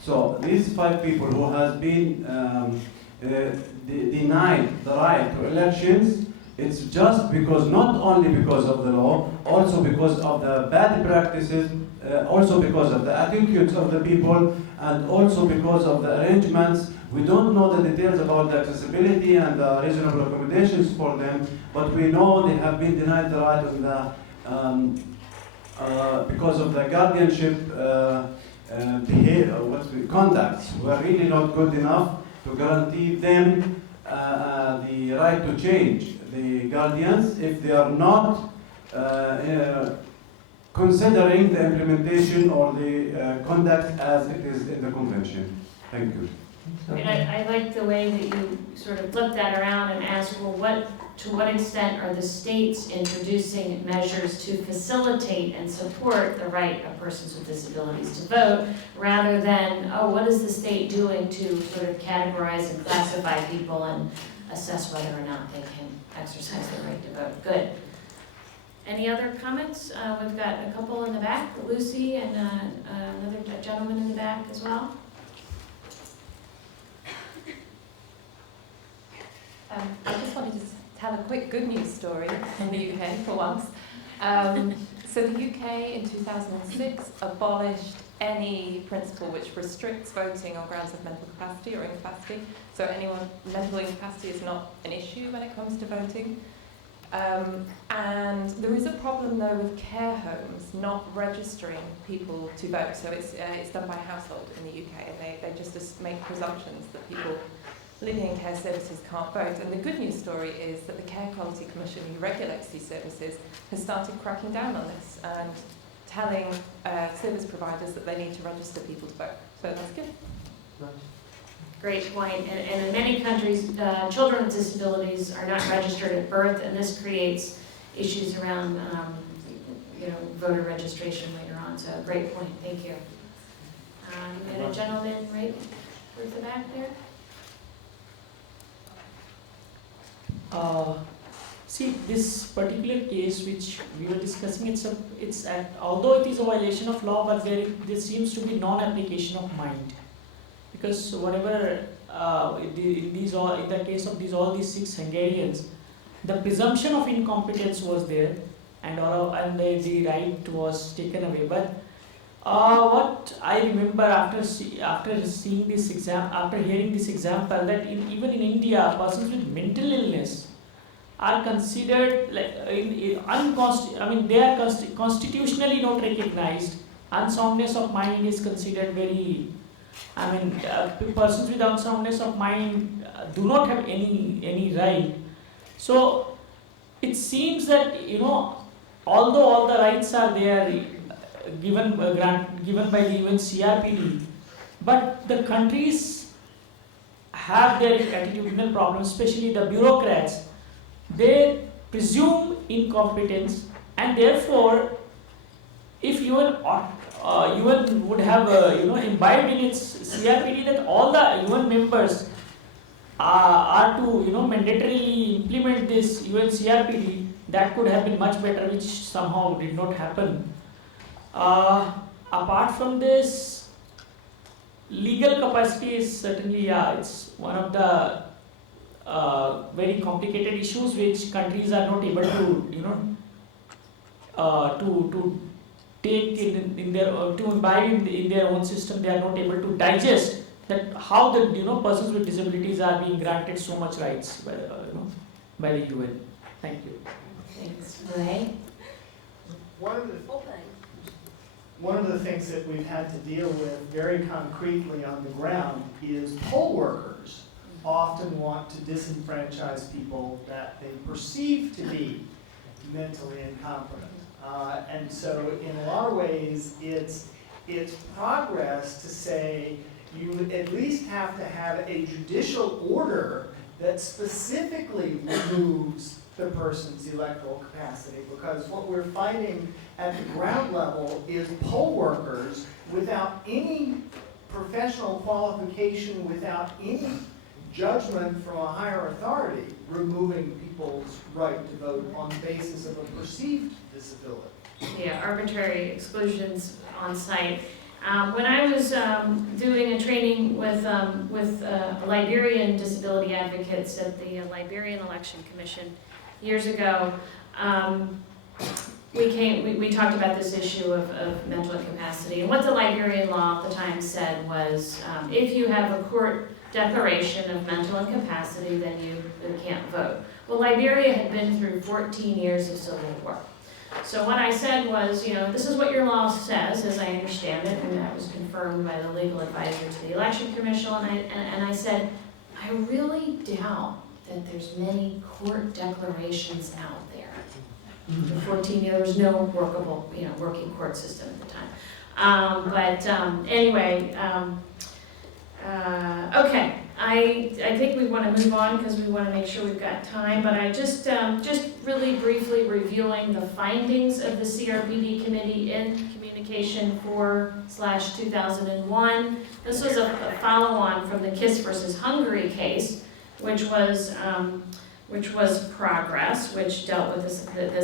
So these 5 people who has been denied the right to elections, it's just because, not only because of the law, also because of the bad practices, also because of the attitudes of the people, and also because of the arrangements. We don't know the details about the accessibility and the reasonable accommodations for them, but we know they have been denied the right on the because of the guardianship conducts were really not good enough to guarantee them the right to change the guardians if they are not considering the implementation or the conduct as it is in the convention. Thank you. I like the way that you sort of flipped that around and asked, well, to what extent are the states introducing measures to facilitate and support the right of persons with disabilities to vote, rather than, oh, what is the state doing to sort of categorize and classify people and assess whether or not they can exercise their right to vote? Good. Any other comments? We've got a couple in the back, Lucy and another gentleman in the back as well. I just wanted to tell a quick good news story from the UK for once. So the UK in 2006 abolished any principle which restricts voting on grounds of mental capacity or incapacity. So mental incapacity is not an issue when it comes to voting. And there is a problem though with care homes not registering people to vote. So it's done by household in the UK, and they just make presumptions that people living in care services can't vote. And the good news story is that the Care Quality Commission, who regulates these services, has started cracking down on this and telling service providers that they need to register people to vote. So that's good. Great point. And in many countries, children with disabilities are not registered at birth, and this creates issues around voter registration later on. So great point. Thank you. And a gentleman right towards the back there. See, this particular case which we were discussing, although it is a violation of law, but there seems to be non-application of mind, because whatever in the case of all these 6 Hungarians, the presumption of incompetence was there, and the right was taken away. But what I remember after seeing this example, after hearing this example, that even in India, persons with mental illness are considered like they are constitutionally not recognized. Unsoundness of mind is considered very. Persons with unsoundness of mind do not have any right. So it seems that although all the rights are there, given by the even CRPD, but the countries have their attitudinal problems, especially the bureaucrats, they presume incompetence, and therefore, if UN would have imbibed in its CRPD that all the UN members are to mandatorily implement this UN CRPD, that could have been much better, which somehow did not happen. Apart from this, legal capacity is certainly, it's one of the very complicated issues which countries are not able to, to take in their to imbibe in their own system. They are not able to digest that how the persons with disabilities are being granted so much rights by the UN. Thank you. Thanks, Ray. One of the things that we've had to deal with very concretely on the ground is poll workers often want to disenfranchise people that they perceive to be mentally incompetent. And so in a lot of ways, it's progress to say you at least have to have a judicial order that specifically removes the person's electoral capacity, because what we're finding at the ground level is poll workers without any professional qualification, without any judgment from a higher authority, removing people's right to vote on the basis of a perceived disability. Yeah, arbitrary exclusions on site. When I was doing a training with Liberian disability advocates at the Liberian Election Commission years ago, we talked about this issue of mental incapacity. And what the Liberian law at the time said was, if you have a court declaration of mental incapacity, then you can't vote. Well, Liberia had been through 14 years of civil war. So what I said was, this is what your law says, as I understand it, and that was confirmed by the legal advisor to the Election Commission, and I said, I really doubt that there's many court declarations out there. For 14 years, there was no workable, working court system at the time. Anyway, okay. I think we want to move on because we want to make sure we've got time, but I just really briefly reviewing the findings of the CRPD committee in Communication 4/2001. This was a follow-on from the KISS versus Hungary case, which was Progress, which dealt with the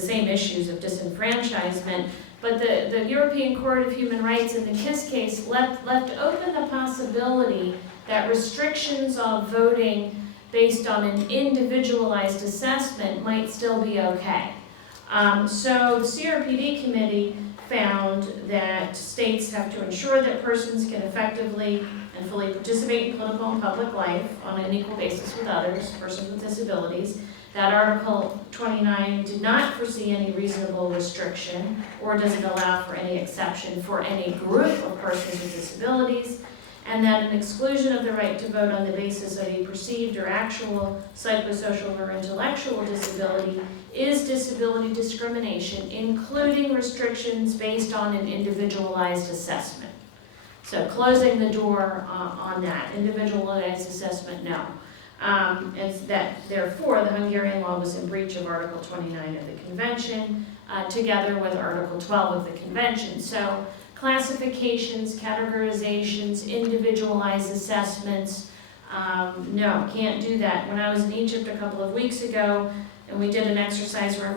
same issues of disenfranchisement. But the European Court of Human Rights in the KISS case left open the possibility that restrictions on voting based on an individualized assessment might still be okay. So the CRPD committee found that states have to ensure that persons can effectively and fully participate in political and public life on an equal basis with others, persons with disabilities. That Article 29 did not foresee any reasonable restriction, or does it allow for any exception for any group of persons with disabilities, and that an exclusion of the right to vote on the basis of a perceived or actual psychosocial or intellectual disability is disability discrimination, including restrictions based on an individualized assessment. So closing the door on that, individualized assessment, no. And that, therefore, the Hungarian law was in breach of Article 29 of the Convention, together with Article 12 of the Convention. So classifications, categorizations, individualized assessments, no, can't do that. When I was in Egypt a couple of weeks ago, and we did an exercise where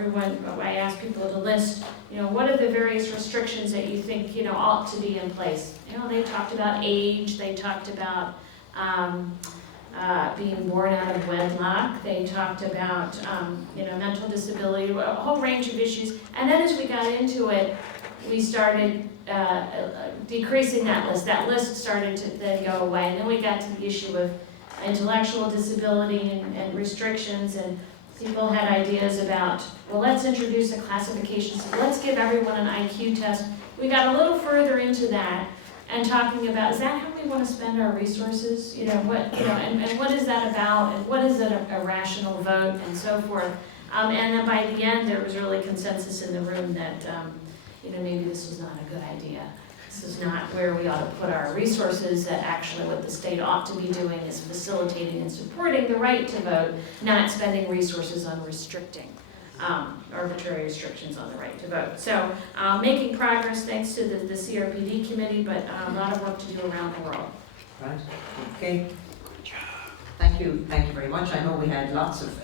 I asked people to list, what are the various restrictions that you think, ought to be in place? They talked about age, they talked about being born out of wedlock, they talked about, mental disability, a whole range of issues. And then as we got into it, we started decreasing that list. That list started to then go away. And then we got to the issue of intellectual disability and restrictions, and people had ideas about, well, let's introduce a classification system. Let's give everyone an IQ test. We got a little further into that and talking about, is that how we want to spend our resources? And what is that about? And what is a rational vote and so forth? And then by the end, there was really consensus in the room that, maybe this was not a good idea. This is not where we ought to put our resources, that actually what the state ought to be doing is facilitating and supporting the right to vote, not spending resources on restricting, arbitrary restrictions on the right to vote. So making progress thanks to the CRPD committee, but a lot of work to do around the world. Right, okay. Thank you very much. I know we had lots of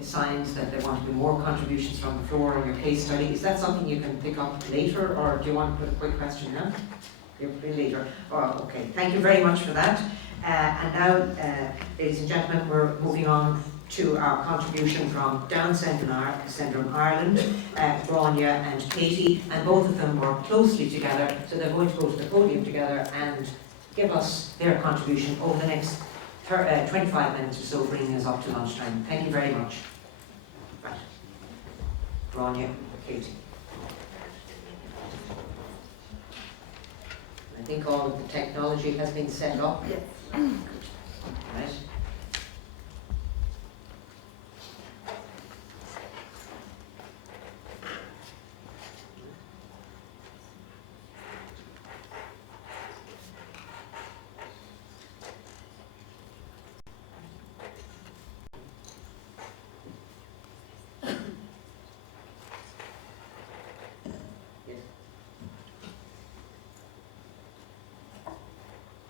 signs that there want to be more contributions from the floor on your case study. Is that something you can pick up later, or do you want to put a quick question now? Later. Oh, okay, thank you very much for that. And now, ladies and gentlemen, we're moving on to our contribution from Down Syndrome Ireland, Grania and Katie, and both of them work closely together, so they're going to go to the podium together and give us their contribution over the next 25 minutes or so, bringing us up to lunchtime. Thank you very much. Right. Grania, Katie. I think all of the technology has been set up. Yes. Right.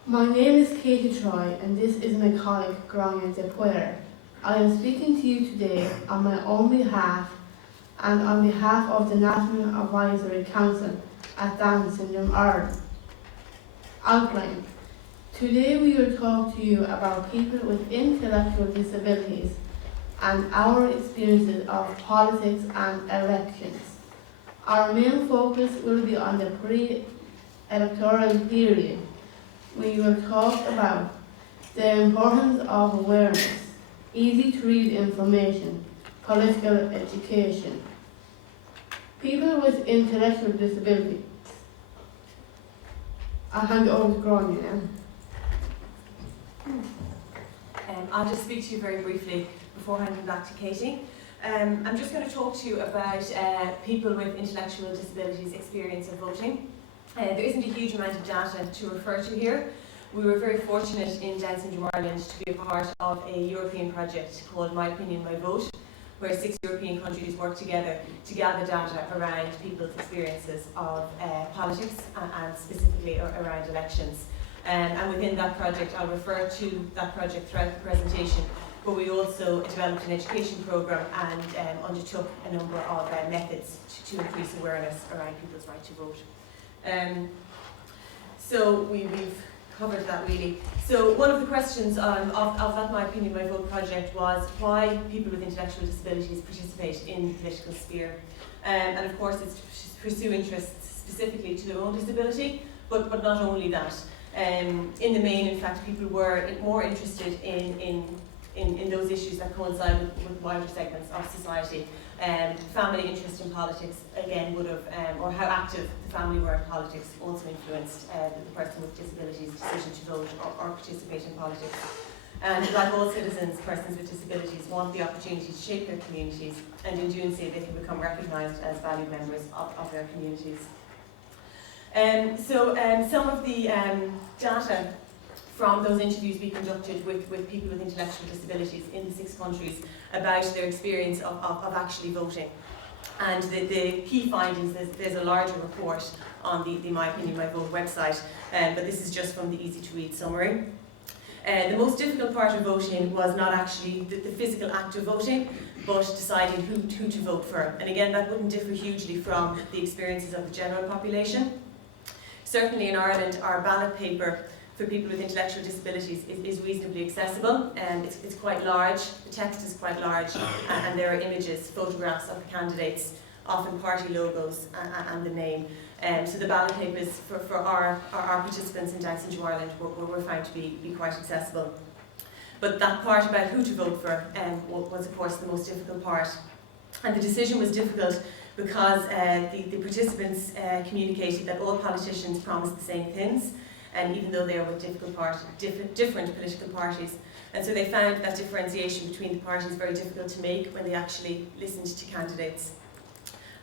My name is Katie Troy, and this is my colleague Grania de Puer. I am speaking to you today on my own behalf and on behalf of the National Advisory Council at Down Syndrome Ireland. Outline. Today we will talk to you about people with intellectual disabilities and our experiences of politics and elections. Our main focus will be on the pre-electoral period. We will talk about the importance of awareness, easy to read information, political education. People with intellectual disability. I'll hand over to Grania now. I'll just speak to you very briefly before handing back to Katie. I'm just going to talk to you about people with intellectual disabilities' experience of voting. There isn't a huge amount of data to refer to here. We were very fortunate in Down Syndrome Ireland to be a part of a European project called My Opinion, My Vote, where 6 European countries worked together to gather data around people's experiences of politics and specifically around elections. And within that project, I'll refer to that project throughout the presentation, but we also developed an education programme and undertook a number of methods to increase awareness around people's right to vote. So we've covered that really. So one of the questions of that My Opinion, My Vote project was why people with intellectual disabilities participate in the political sphere. And of course it's to pursue interests specifically to their own disability, but not only that. In the main, in fact, people were more interested in those issues that coincide with wider segments of society. Family interest in politics, again, would have, or how active the family were in politics also influenced the person with disabilities' decision to vote or participate in politics. And like all citizens, persons with disabilities want the opportunity to shape their communities, and in doing so they can become recognised as valued members of their communities. Some of the data from those interviews we conducted with people with intellectual disabilities in the 6 countries about their experience of actually voting. And the key findings, there's a larger report on the My Opinion, My Vote website, but this is just from the easy to read summary. The most difficult part of voting was not actually the physical act of voting, but deciding who to vote for. And again, that wouldn't differ hugely from the experiences of the general population. Certainly in Ireland, our ballot paper for people with intellectual disabilities is reasonably accessible, and it's quite large, the text is quite large, and there are images, photographs of the candidates, often party logos and the name. So the ballot papers for our participants in Down Syndrome Ireland were found to be quite accessible. But that part about who to vote for was of course the most difficult part. And the decision was difficult because the participants communicated that all politicians promised the same things, and even though they are with different political parties. And so they found that differentiation between the parties very difficult to make when they actually listened to candidates.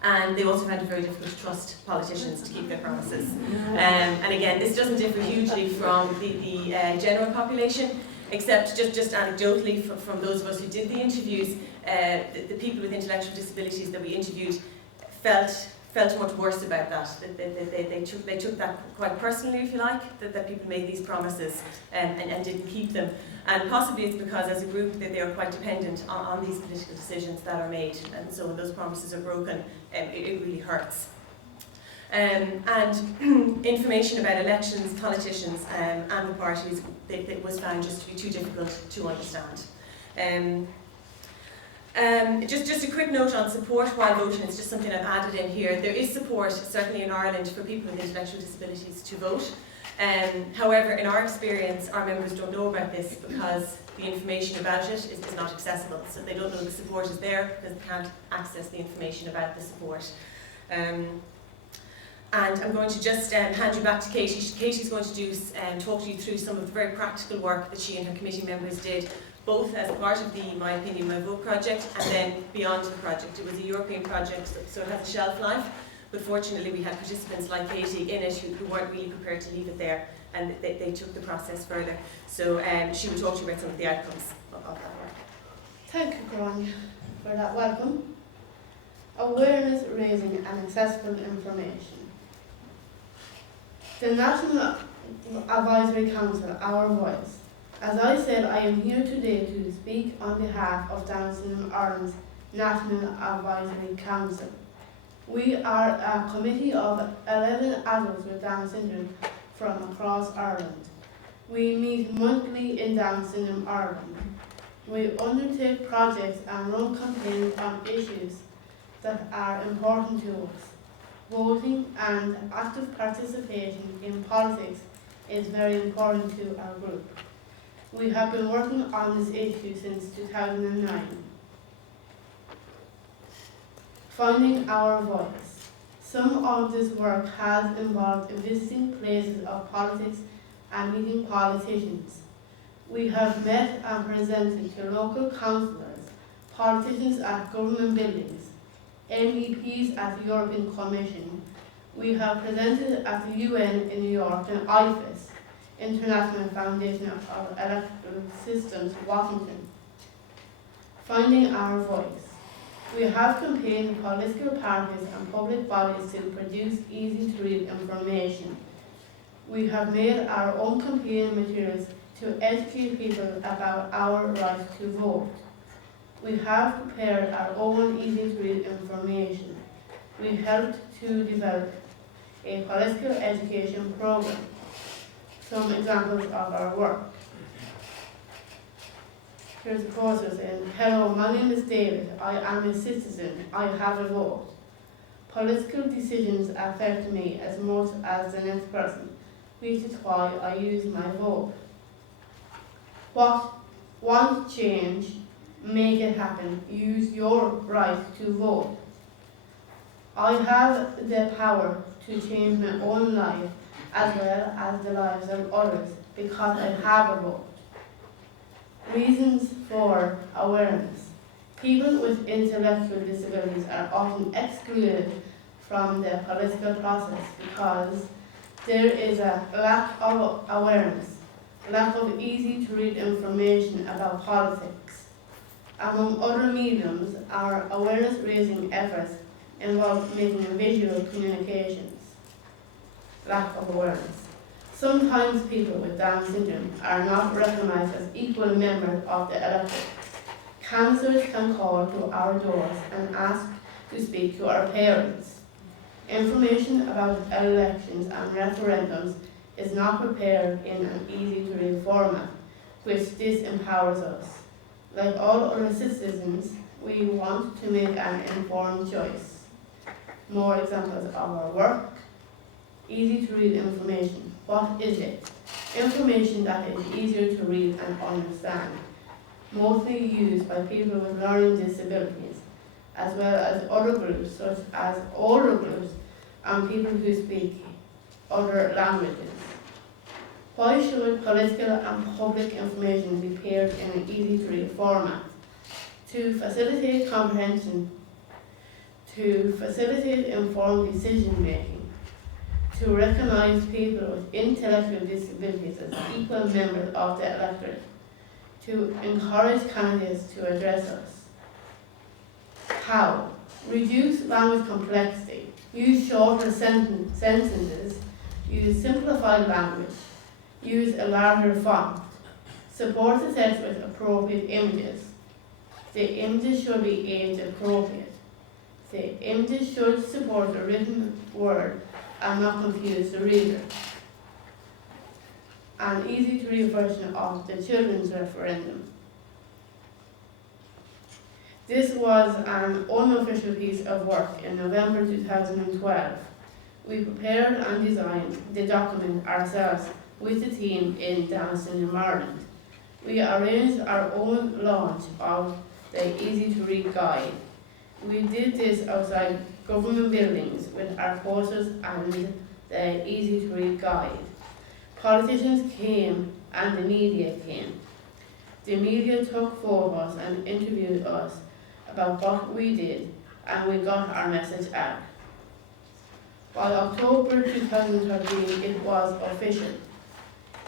And they also found it very difficult to trust politicians to keep their promises. And again, this doesn't differ hugely from the general population, except just anecdotally from those of us who did the interviews, the people with intellectual disabilities that we interviewed felt much worse about that. They took that quite personally, if you like, that people made these promises and didn't keep them. And possibly it's because as a group that they are quite dependent on these political decisions that are made, and so when those promises are broken, it really hurts. And information about elections, politicians and the parties it was found just to be too difficult to understand. Just a quick note on support while voting. It's just something I've added in here. There is support, certainly in Ireland, for people with intellectual disabilities to vote. However, in our experience, our members don't know about this because the information about it is not accessible. So they don't know the support is there because they can't access the information about the support. And I'm going to just hand you back to Katie. Katie's going to talk you through some of the very practical work that she and her committee members did, both as part of the My Opinion, My Vote project and then beyond the project. It was a European project, so it has a shelf life, but fortunately we had participants like Katie in it who weren't really prepared to leave it there, and they took the process further. So she will talk to you about some of the outcomes of that work. Thank you, Grania, for that welcome. Awareness raising and accessible information. The National Advisory Council, Our Voice. As I said, I am here today to speak on behalf of Down Syndrome Ireland's National Advisory Council. We are a committee of 11 adults with Down syndrome from across Ireland. We meet monthly in Down Syndrome Ireland. We undertake projects and run campaigns on issues that are important to us. Voting and active participation in politics is very important to our group. We have been working on this issue since 2009. Finding our voice. Some of this work has involved visiting places of politics and meeting politicians. We have met and presented to local councillors, politicians at government buildings, MEPs at the European Commission. We have presented at the UN in New York and IFES, International Foundation of Electrical Systems, Washington. Finding our voice. We have campaigned political parties and public bodies to produce easy-to-read information. We have made our own campaign materials to educate people about our right to vote. We have prepared our own easy-to-read information. We helped to develop a political education program. Some examples of our work. Here's a poster saying, "Hello, my name is David. I am a citizen. I have a vote. Political decisions affect me as much as the next person, which is why I use my vote. Want change? Make it happen. Use your right to vote. I have the power to change my own life as well as the lives of others because I have a vote." Reasons for awareness. People with intellectual disabilities are often excluded from the political process because there is a lack of awareness, lack of easy-to-read information about politics. Among other mediums, our awareness-raising efforts involve making visual communications. Lack of awareness. Sometimes people with Down syndrome are not recognized as equal members of the electorate. Councillors can call to our doors and ask to speak to our parents. Information about elections and referendums is not prepared in an easy-to-read format, which disempowers us. Like all other citizens, we want to make an informed choice. More examples of our work. Easy-to-read information. What is it? Information that is easier to read and understand, mostly used by people with learning disabilities, as well as other groups such as older groups and people who speak other languages. Why should political and public information be paired in an easy-to-read format? To facilitate comprehension, to facilitate informed decision making, to recognise people with intellectual disabilities as equal members of the electorate, to encourage candidates to address us. How? Reduce language complexity, use shorter sentences, use simplified language, use a larger font, support the text with appropriate images. The images should be age appropriate. The images should support the written word and not confuse the reader. An easy to read version of the children's referendum. This was an unofficial piece of work in November 2012. We prepared and designed the document ourselves with the team in Danston in Ireland. We arranged our own launch of the Easy to Read guide. We did this outside government buildings with our posters and the Easy to Read guide. Politicians came and the media came. The media took photos and interviewed us about what we did, and we got our message out. By October 2013, it was official.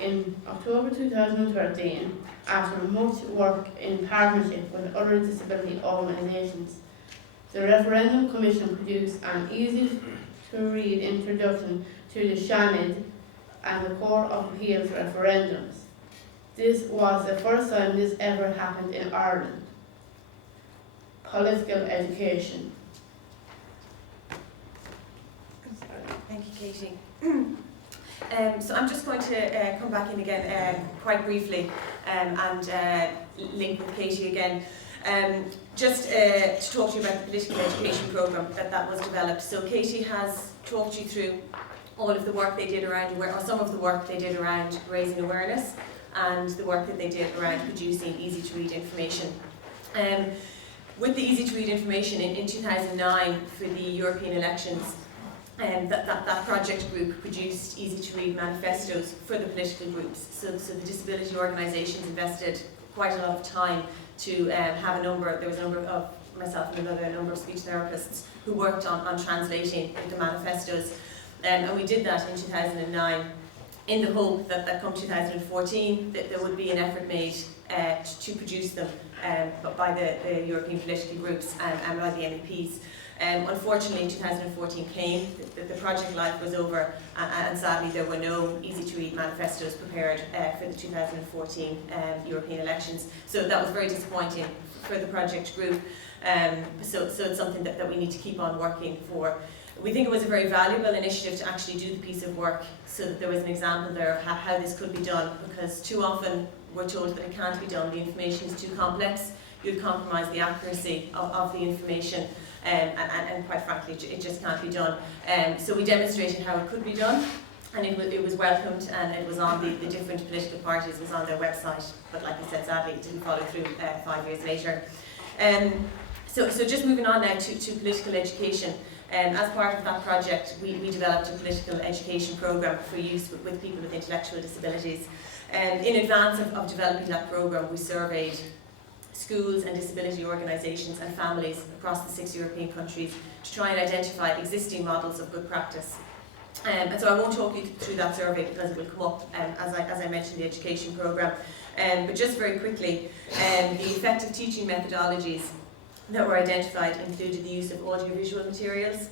In October 2013, after much work in partnership with other disability organisations, the Referendum Commission produced an easy-to-read introduction to the Seanad and the Court of Appeals referendums. This was the first time this ever happened in Ireland. Political education. Thank you, Katie. So I'm just going to come back in again quite briefly and link with Katie again. Just to talk to you about the political education programme that was developed. So Katie has talked you through all of the work they did around, or some of the work they did around raising awareness and the work that they did around producing easy-to-read information. With the easy-to-read information in 2009 for the European elections, that project group produced easy-to-read manifestos for the political groups. So the disability organisations invested quite a lot of time to have a number, there was a number of, myself and a number of speech therapists who worked on translating the manifestos. And we did that in 2009 in the hope that come 2014 that there would be an effort made to produce them by the European political groups and by the MEPs. Unfortunately, 2014 came, the project life was over, and sadly there were no easy-to-read manifestos prepared for the 2014 European elections. So that was very disappointing for the project group. So it's something that we need to keep on working for. We think it was a very valuable initiative to actually do the piece of work so that there was an example there of how this could be done, because too often we're told that it can't be done, the information is too complex, you'd compromise the accuracy of the information, and quite frankly it just can't be done. So we demonstrated how it could be done, and it was welcomed, and it was on the different political parties, it was on their website, but like I said, sadly it didn't follow through 5 years later. So just moving on now to political education. As part of that project, we developed a political education programme for use with people with intellectual disabilities. In advance of developing that programme, we surveyed schools and disability organisations and families across the 6 European countries to try and identify existing models of good practice. And so I won't talk you through that survey because it will come up as I mentioned the education programme. But just very quickly, the effective teaching methodologies that were identified included the use of audiovisual materials,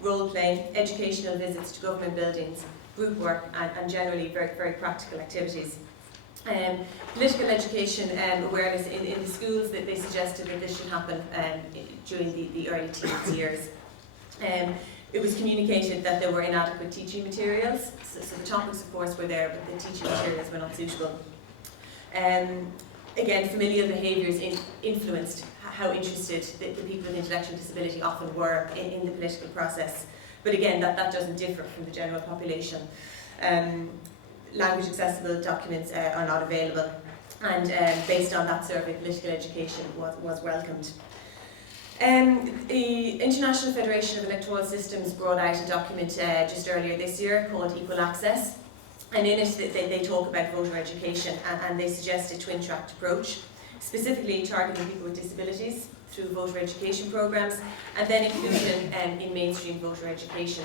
role-playing, educational visits to government buildings, group work, and generally very, very practical activities. Political education awareness in the schools, that they suggested that this should happen during the early teens years. It was communicated that there were inadequate teaching materials, so the topics of course were there, but the teaching materials were not suitable. Again, familial behaviours influenced how interested the people with intellectual disability often were in the political process. But again, that doesn't differ from the general population. Language accessible documents are not available, and based on that survey, political education was welcomed. The International Federation of Electoral Systems brought out a document just earlier this year called Equal Access, and in it they talk about voter education, and they suggest a twin-tracked approach. specifically targeting people with disabilities through voter education programs, and then inclusion in mainstream voter education.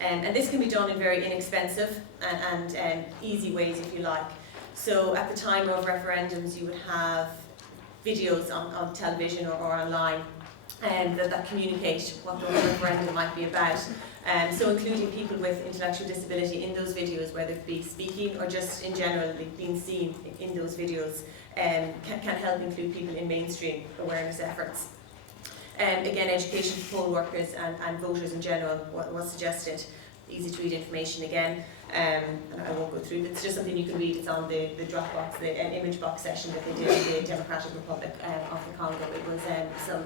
And this can be done in very inexpensive and easy ways, if you like. So at the time of referendums, you would have videos on television or online that communicate what the referendum might be about. So including people with intellectual disability in those videos, whether it be speaking or just in general being seen in those videos, can help include people in mainstream awareness efforts. Again, education for poll workers and voters in general was suggested. Easy to read information again, and I won't go through it. It's just something you can read. It's on the Dropbox, the image box session that they did in the Democratic Republic of the Congo. It was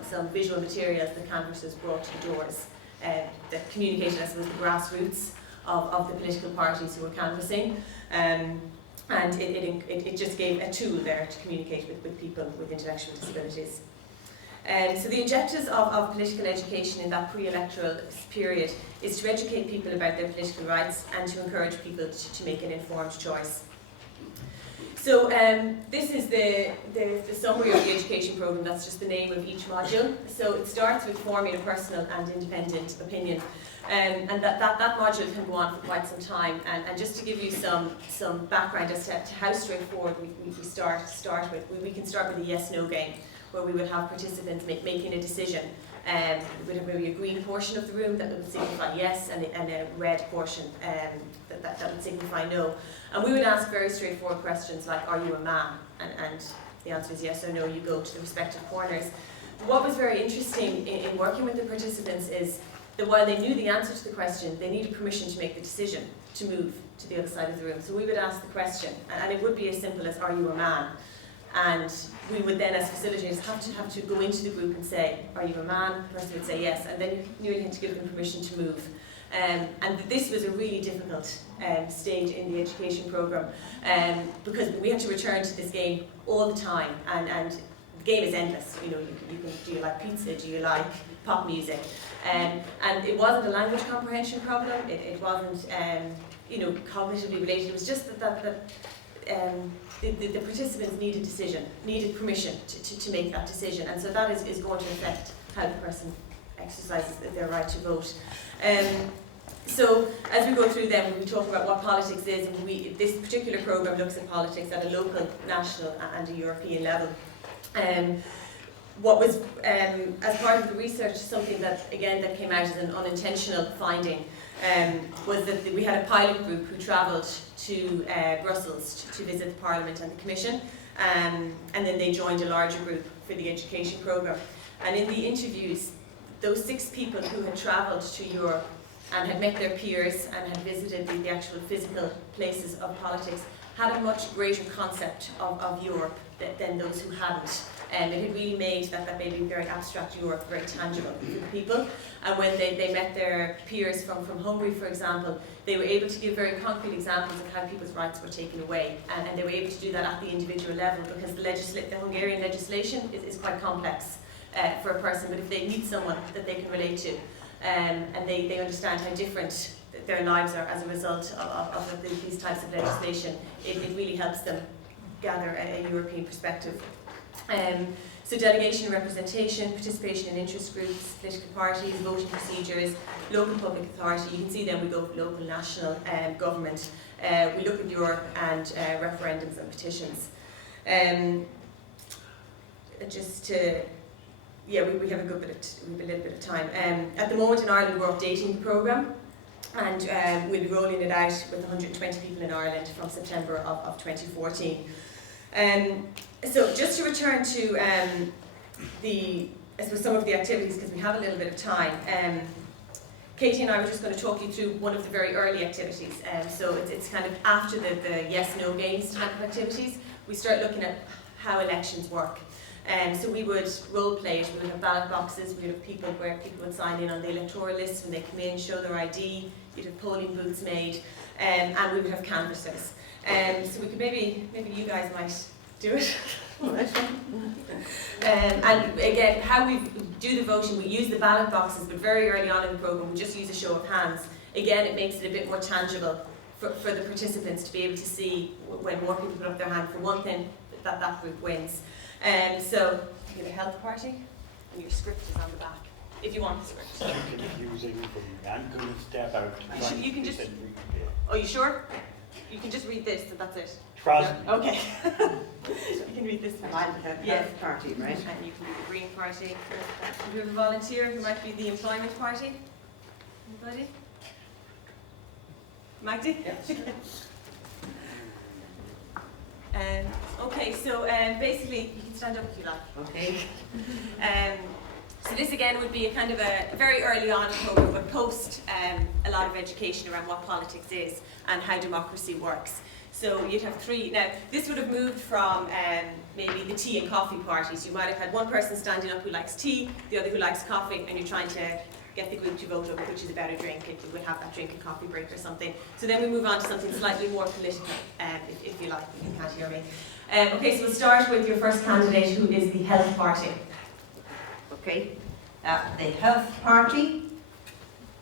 some visual materials the canvassers brought to the doors that communicated, I suppose, the grassroots of the political parties who were canvassing. And it just gave a tool there to communicate with people with intellectual disabilities. So the objectives of political education in that pre-electoral period is to educate people about their political rights and to encourage people to make an informed choice. So this is the summary of the education programme. That's just the name of each module. So it starts with forming a personal and independent opinion. And that module can go on for quite some time. And just to give you some background as to how straightforward we start with, we can start with a yes-no game, where we would have participants making a decision. We would have maybe a green portion of the room that would signify yes, and a red portion that would signify no. And we would ask very straightforward questions like, are you a man? And the answer is yes or no, you go to the respective corners. What was very interesting in working with the participants is that while they knew the answer to the question, they needed permission to make the decision to move to the other side of the room. So we would ask the question, and it would be as simple as, are you a man? And we would then, as facilitators, have to go into the group and say, are you a man? The person would say yes, and then you nearly had to give them permission to move. And this was a really difficult stage in the education programme, because we had to return to this game all the time, and the game is endless. You know, do you like pizza? Do you like pop music? And it wasn't a language comprehension problem. It wasn't cognitively related. It was just that the participants needed permission to make that decision, and so that is going to affect how the person exercises their right to vote. So as we go through them, we talk about what politics is, and this particular programme looks at politics at a local, national and a European level. What was, as part of the research, something that came out as an unintentional finding, was that we had a pilot group who travelled to Brussels to visit the Parliament and the Commission, and then they joined a larger group for the education programme. And in the interviews, those 6 people who had travelled to Europe and had met their peers and had visited the actual physical places of politics had a much greater concept of Europe than those who hadn't. And it had really made that maybe very abstract Europe very tangible for the people. And when they met their peers from Hungary, for example, they were able to give very concrete examples of how people's rights were taken away. And they were able to do that at the individual level, because the Hungarian legislation is quite complex for a person. But if they meet someone that they can relate to, and they understand how different their lives are as a result of these types of legislation, it really helps them gather a European perspective. So delegation and representation, participation in interest groups, political parties, voting procedures, local public authority. You can see then we go for local, national government. We look at Europe and referendums and petitions. We have a little bit of time. At the moment in Ireland, we're updating the programme, and we'll be rolling it out with 120 people in Ireland from September of 2014. So just to return to some of the activities, because we have a little bit of time. Katie and I were just going to talk you through one of the very early activities. So it's kind of after the yes-no games type of activities. We start looking at how elections work. So we would role play it. We would have ballot boxes. We would have people where people would sign in on the electoral list when they come in, show their ID. You'd have polling booths made, and we would have canvassers. So we could maybe you guys might do it. And again, how we do the voting, we use the ballot boxes, but very early on in the programme, we just use a show of hands. Again, it makes it a bit more tangible for the participants to be able to see when more people put up their hand for one thing, that group wins. So you have a health party, and your script is on the back, if you want the script. Confusing for me. I'm going to step out. You can just. Oh, you sure? You can just read this, and that's it. Trust me. Okay. You can read this. Yes, party, right? And you can do the Green Party. Do you have a volunteer who might be the Employment Party? Anybody? Magdi? Yes. Okay, so basically, you can stand up if you like. Okay. So this again would be a kind of a very early on program, but post a lot of education around what politics is and how democracy works. So you'd have three. Now, this would have moved from maybe the tea and coffee parties. You might have had one person standing up who likes tea, the other who likes coffee, and you're trying to get the group to vote up which is a better drink. If you would have that drink and coffee break or something. So then we move on to something slightly more political, if you like. You can't hear me. Okay, so we'll start with your first candidate, who is the Health Party. Okay, the Health Party.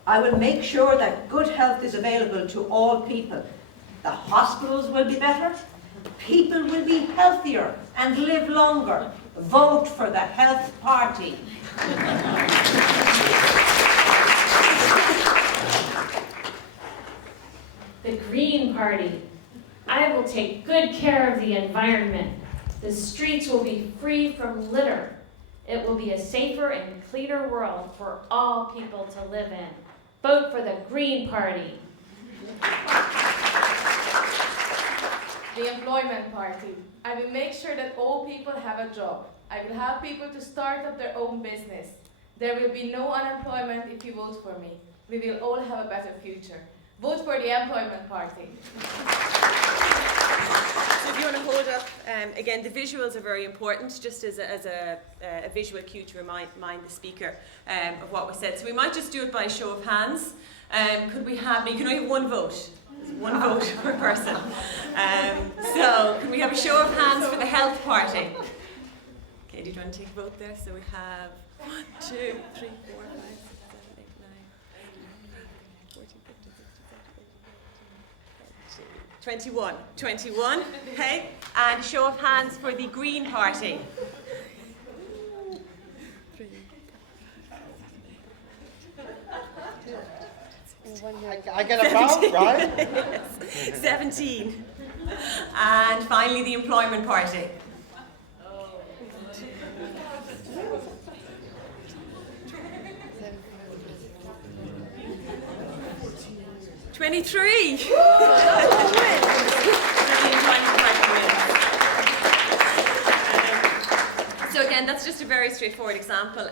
I will make sure that good health is available to all people. The hospitals will be better, people will be healthier and live longer. Vote for the Health Party. The Green Party. I will take good care of the environment. The streets will be free from litter. It will be a safer and cleaner world for all people to live in. Vote for the Green Party. The Employment Party. I will make sure that all people have a job. I will help people to start up their own business. There will be no unemployment if you vote for me. We will all have a better future. Vote for the Employment Party. So if you want to hold up, again, the visuals are very important, just as a visual cue to remind the speaker of what was said. So we might just do it by a show of hands. Could we have, you can only have one vote. One vote per person. So can we have a show of hands for the Health Party? Okay, do you want to take a vote there? So we have 1, 2, 3, 4, 5, 6, 7, 8, 9, 14, 15, 16, 17, 21, okay? And show of hands for the Green Party. I get a vote, right? Yes. 17. And finally, the Employment Party. 23. So again, that's just a very straightforward example.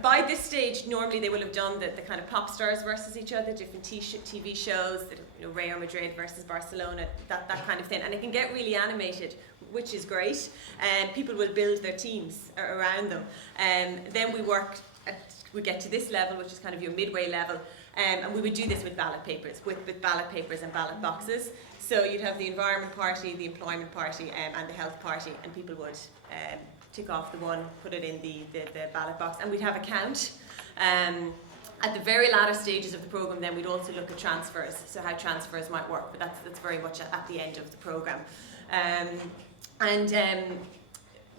By this stage, normally they will have done the kind of pop stars versus each other, different TV shows, Real Madrid versus Barcelona, that kind of thing. And it can get really animated, which is great. People will build their teams around them. Then we get to this level, which is kind of your midway level. And we would do this with ballot papers, with ballot papers and ballot boxes. So you'd have the Environment Party, the Employment Party, and the Health Party, and people would tick off the one, put it in the ballot box, and we'd have a count. At the very latter stages of the programme, then we'd also look at transfers, so how transfers might work, but that's very much at the end of the programme.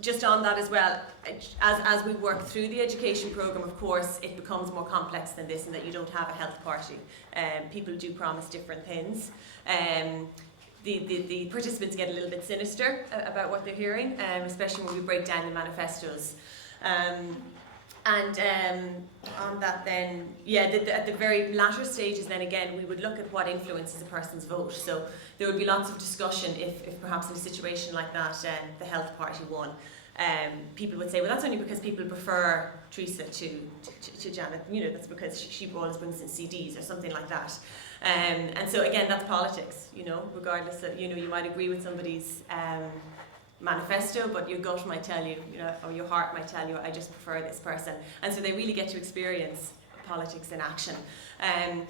Just on that as well, as we work through the education programme, of course, it becomes more complex than this in that you don't have a health party. People do promise different things. The participants get a little bit sinister about what they're hearing, especially when we break down the manifestos. On that then, at the very latter stages then again, we would look at what influences a person's vote. So there would be lots of discussion if perhaps in a situation like that the Health Party won. People would say, well, that's only because people prefer Teresa to Janet, that's because she always brings in CDs or something like that. And so again, that's politics, regardless of, you might agree with somebody's manifesto, but your gut might tell you, or your heart might tell you, I just prefer this person. And so they really get to experience politics in action. And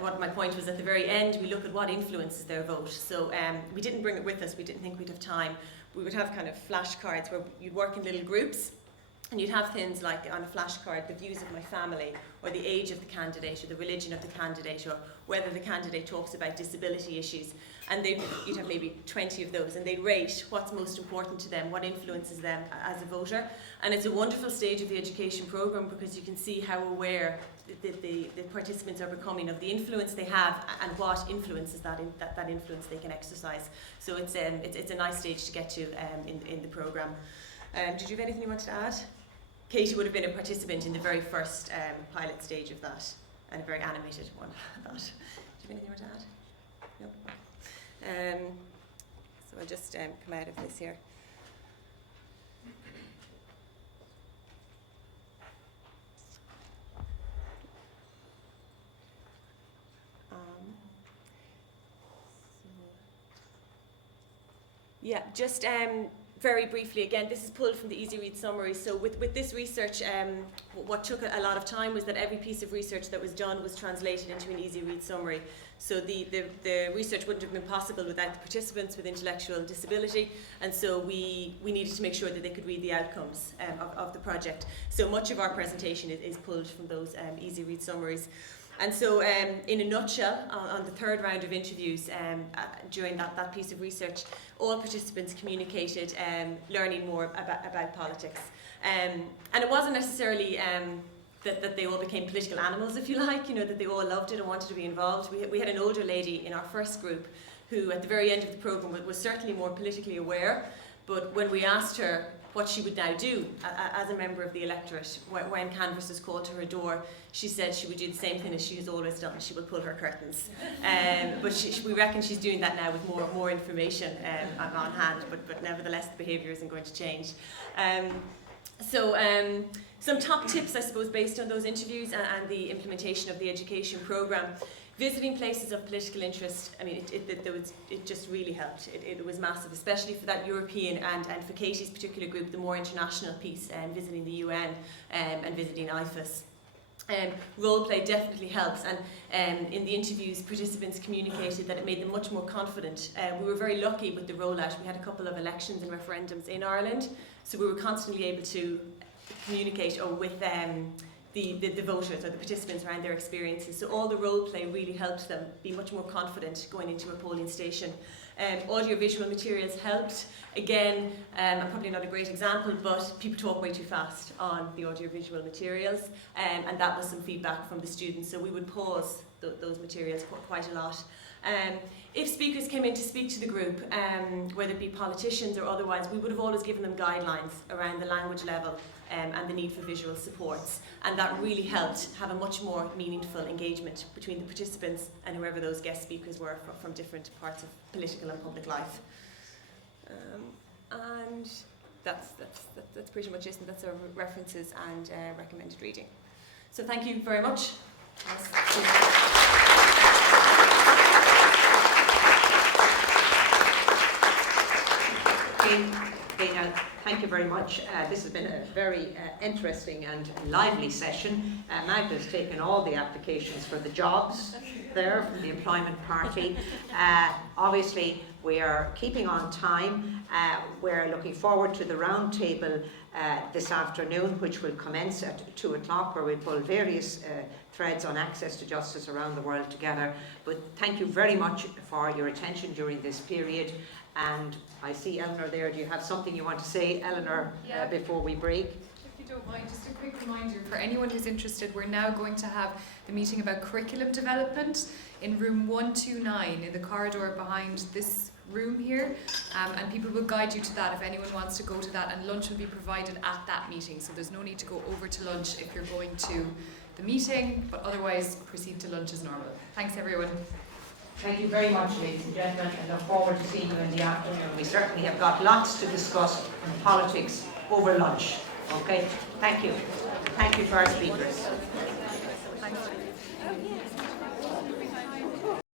what my point was, at the very end, we look at what influences their vote. So we didn't bring it with us, we didn't think we'd have time. We would have kind of flashcards where you'd work in little groups, And you'd have things like on a flashcard, the views of my family, or the age of the candidate, or the religion of the candidate, or whether the candidate talks about disability issues. And you'd have maybe 20 of those, and they'd rate what's most important to them, what influences them as a voter. And it's a wonderful stage of the education programme because you can see how aware the participants are becoming of the influence they have and what influences that influence they can exercise. So it's a nice stage to get to in the programme. Did you have anything you wanted to add? Katie would have been a participant in the very first pilot stage of that, and a very animated one of that. Do you have anything you want to add? No? So I'll just come out of this here. Yeah, just very briefly, again, this is pulled from the Easy Read summary. So with this research, what took a lot of time was that every piece of research that was done was translated into an Easy Read summary. So the research wouldn't have been possible without the participants with intellectual disability, and so we needed to make sure that they could read the outcomes of the project. So much of our presentation is pulled from those Easy Read summaries. And so in a nutshell, on the third round of interviews during that piece of research, all participants communicated learning more about politics. And it wasn't necessarily that they all became political animals, if you like, that they all loved it and wanted to be involved. We had an older lady in our first group who at the very end of the programme was certainly more politically aware, but when we asked her what she would now do as a member of the electorate when canvassers called to her door, she said she would do the same thing as she has always done. She would pull her curtains. But we reckon she's doing that now with more information on hand, but nevertheless the behaviour isn't going to change. Some top tips, I suppose, based on those interviews and the implementation of the education programme. Visiting places of political interest, I mean, it just really helped. It was massive, especially for that European and for Katie's particular group, the more international piece, visiting the UN and visiting IFAS. Role play definitely helps, and in the interviews, participants communicated that it made them much more confident. We were very lucky with the rollout. We had a couple of elections and referendums in Ireland, so we were constantly able to communicate with the voters or the participants around their experiences. So all the role play really helped them be much more confident going into a polling station. Audiovisual materials helped. Again, probably not a great example, but people talk way too fast on the audiovisual materials, and that was some feedback from the students. So we would pause those materials quite a lot. If speakers came in to speak to the group, whether it be politicians or otherwise, we would have always given them guidelines around the language level and the need for visual supports, and that really helped have a much more meaningful engagement between the participants and whoever those guest speakers were from different parts of political and public life. And that's pretty much it, and that's our references and recommended reading. So thank you very much. Dana, thank you very much. This has been a very interesting and lively session. Magda's taken all the applications for the jobs there from the Employment Party. Obviously, we are keeping on time. We're looking forward to the round table this afternoon, which will commence at 2 o'clock, where we pull various threads on access to justice around the world together. But thank you very much for your attention during this period. And I see Eleanor there. Do you have something you want to say, Eleanor, before we break? If you don't mind, just a quick reminder for anyone who's interested, we're now going to have the meeting about curriculum development in room 129 in the corridor behind this room here, and people will guide you to that if anyone wants to go to that, and lunch will be provided at that meeting, so there's no need to go over to lunch if you're going to the meeting, but otherwise proceed to lunch as normal. Thanks everyone. Thank you very much, ladies and gentlemen, and look forward to seeing you in the afternoon. We certainly have got lots to discuss on politics over lunch. Okay, thank you. Thank you to our speakers. Thanks.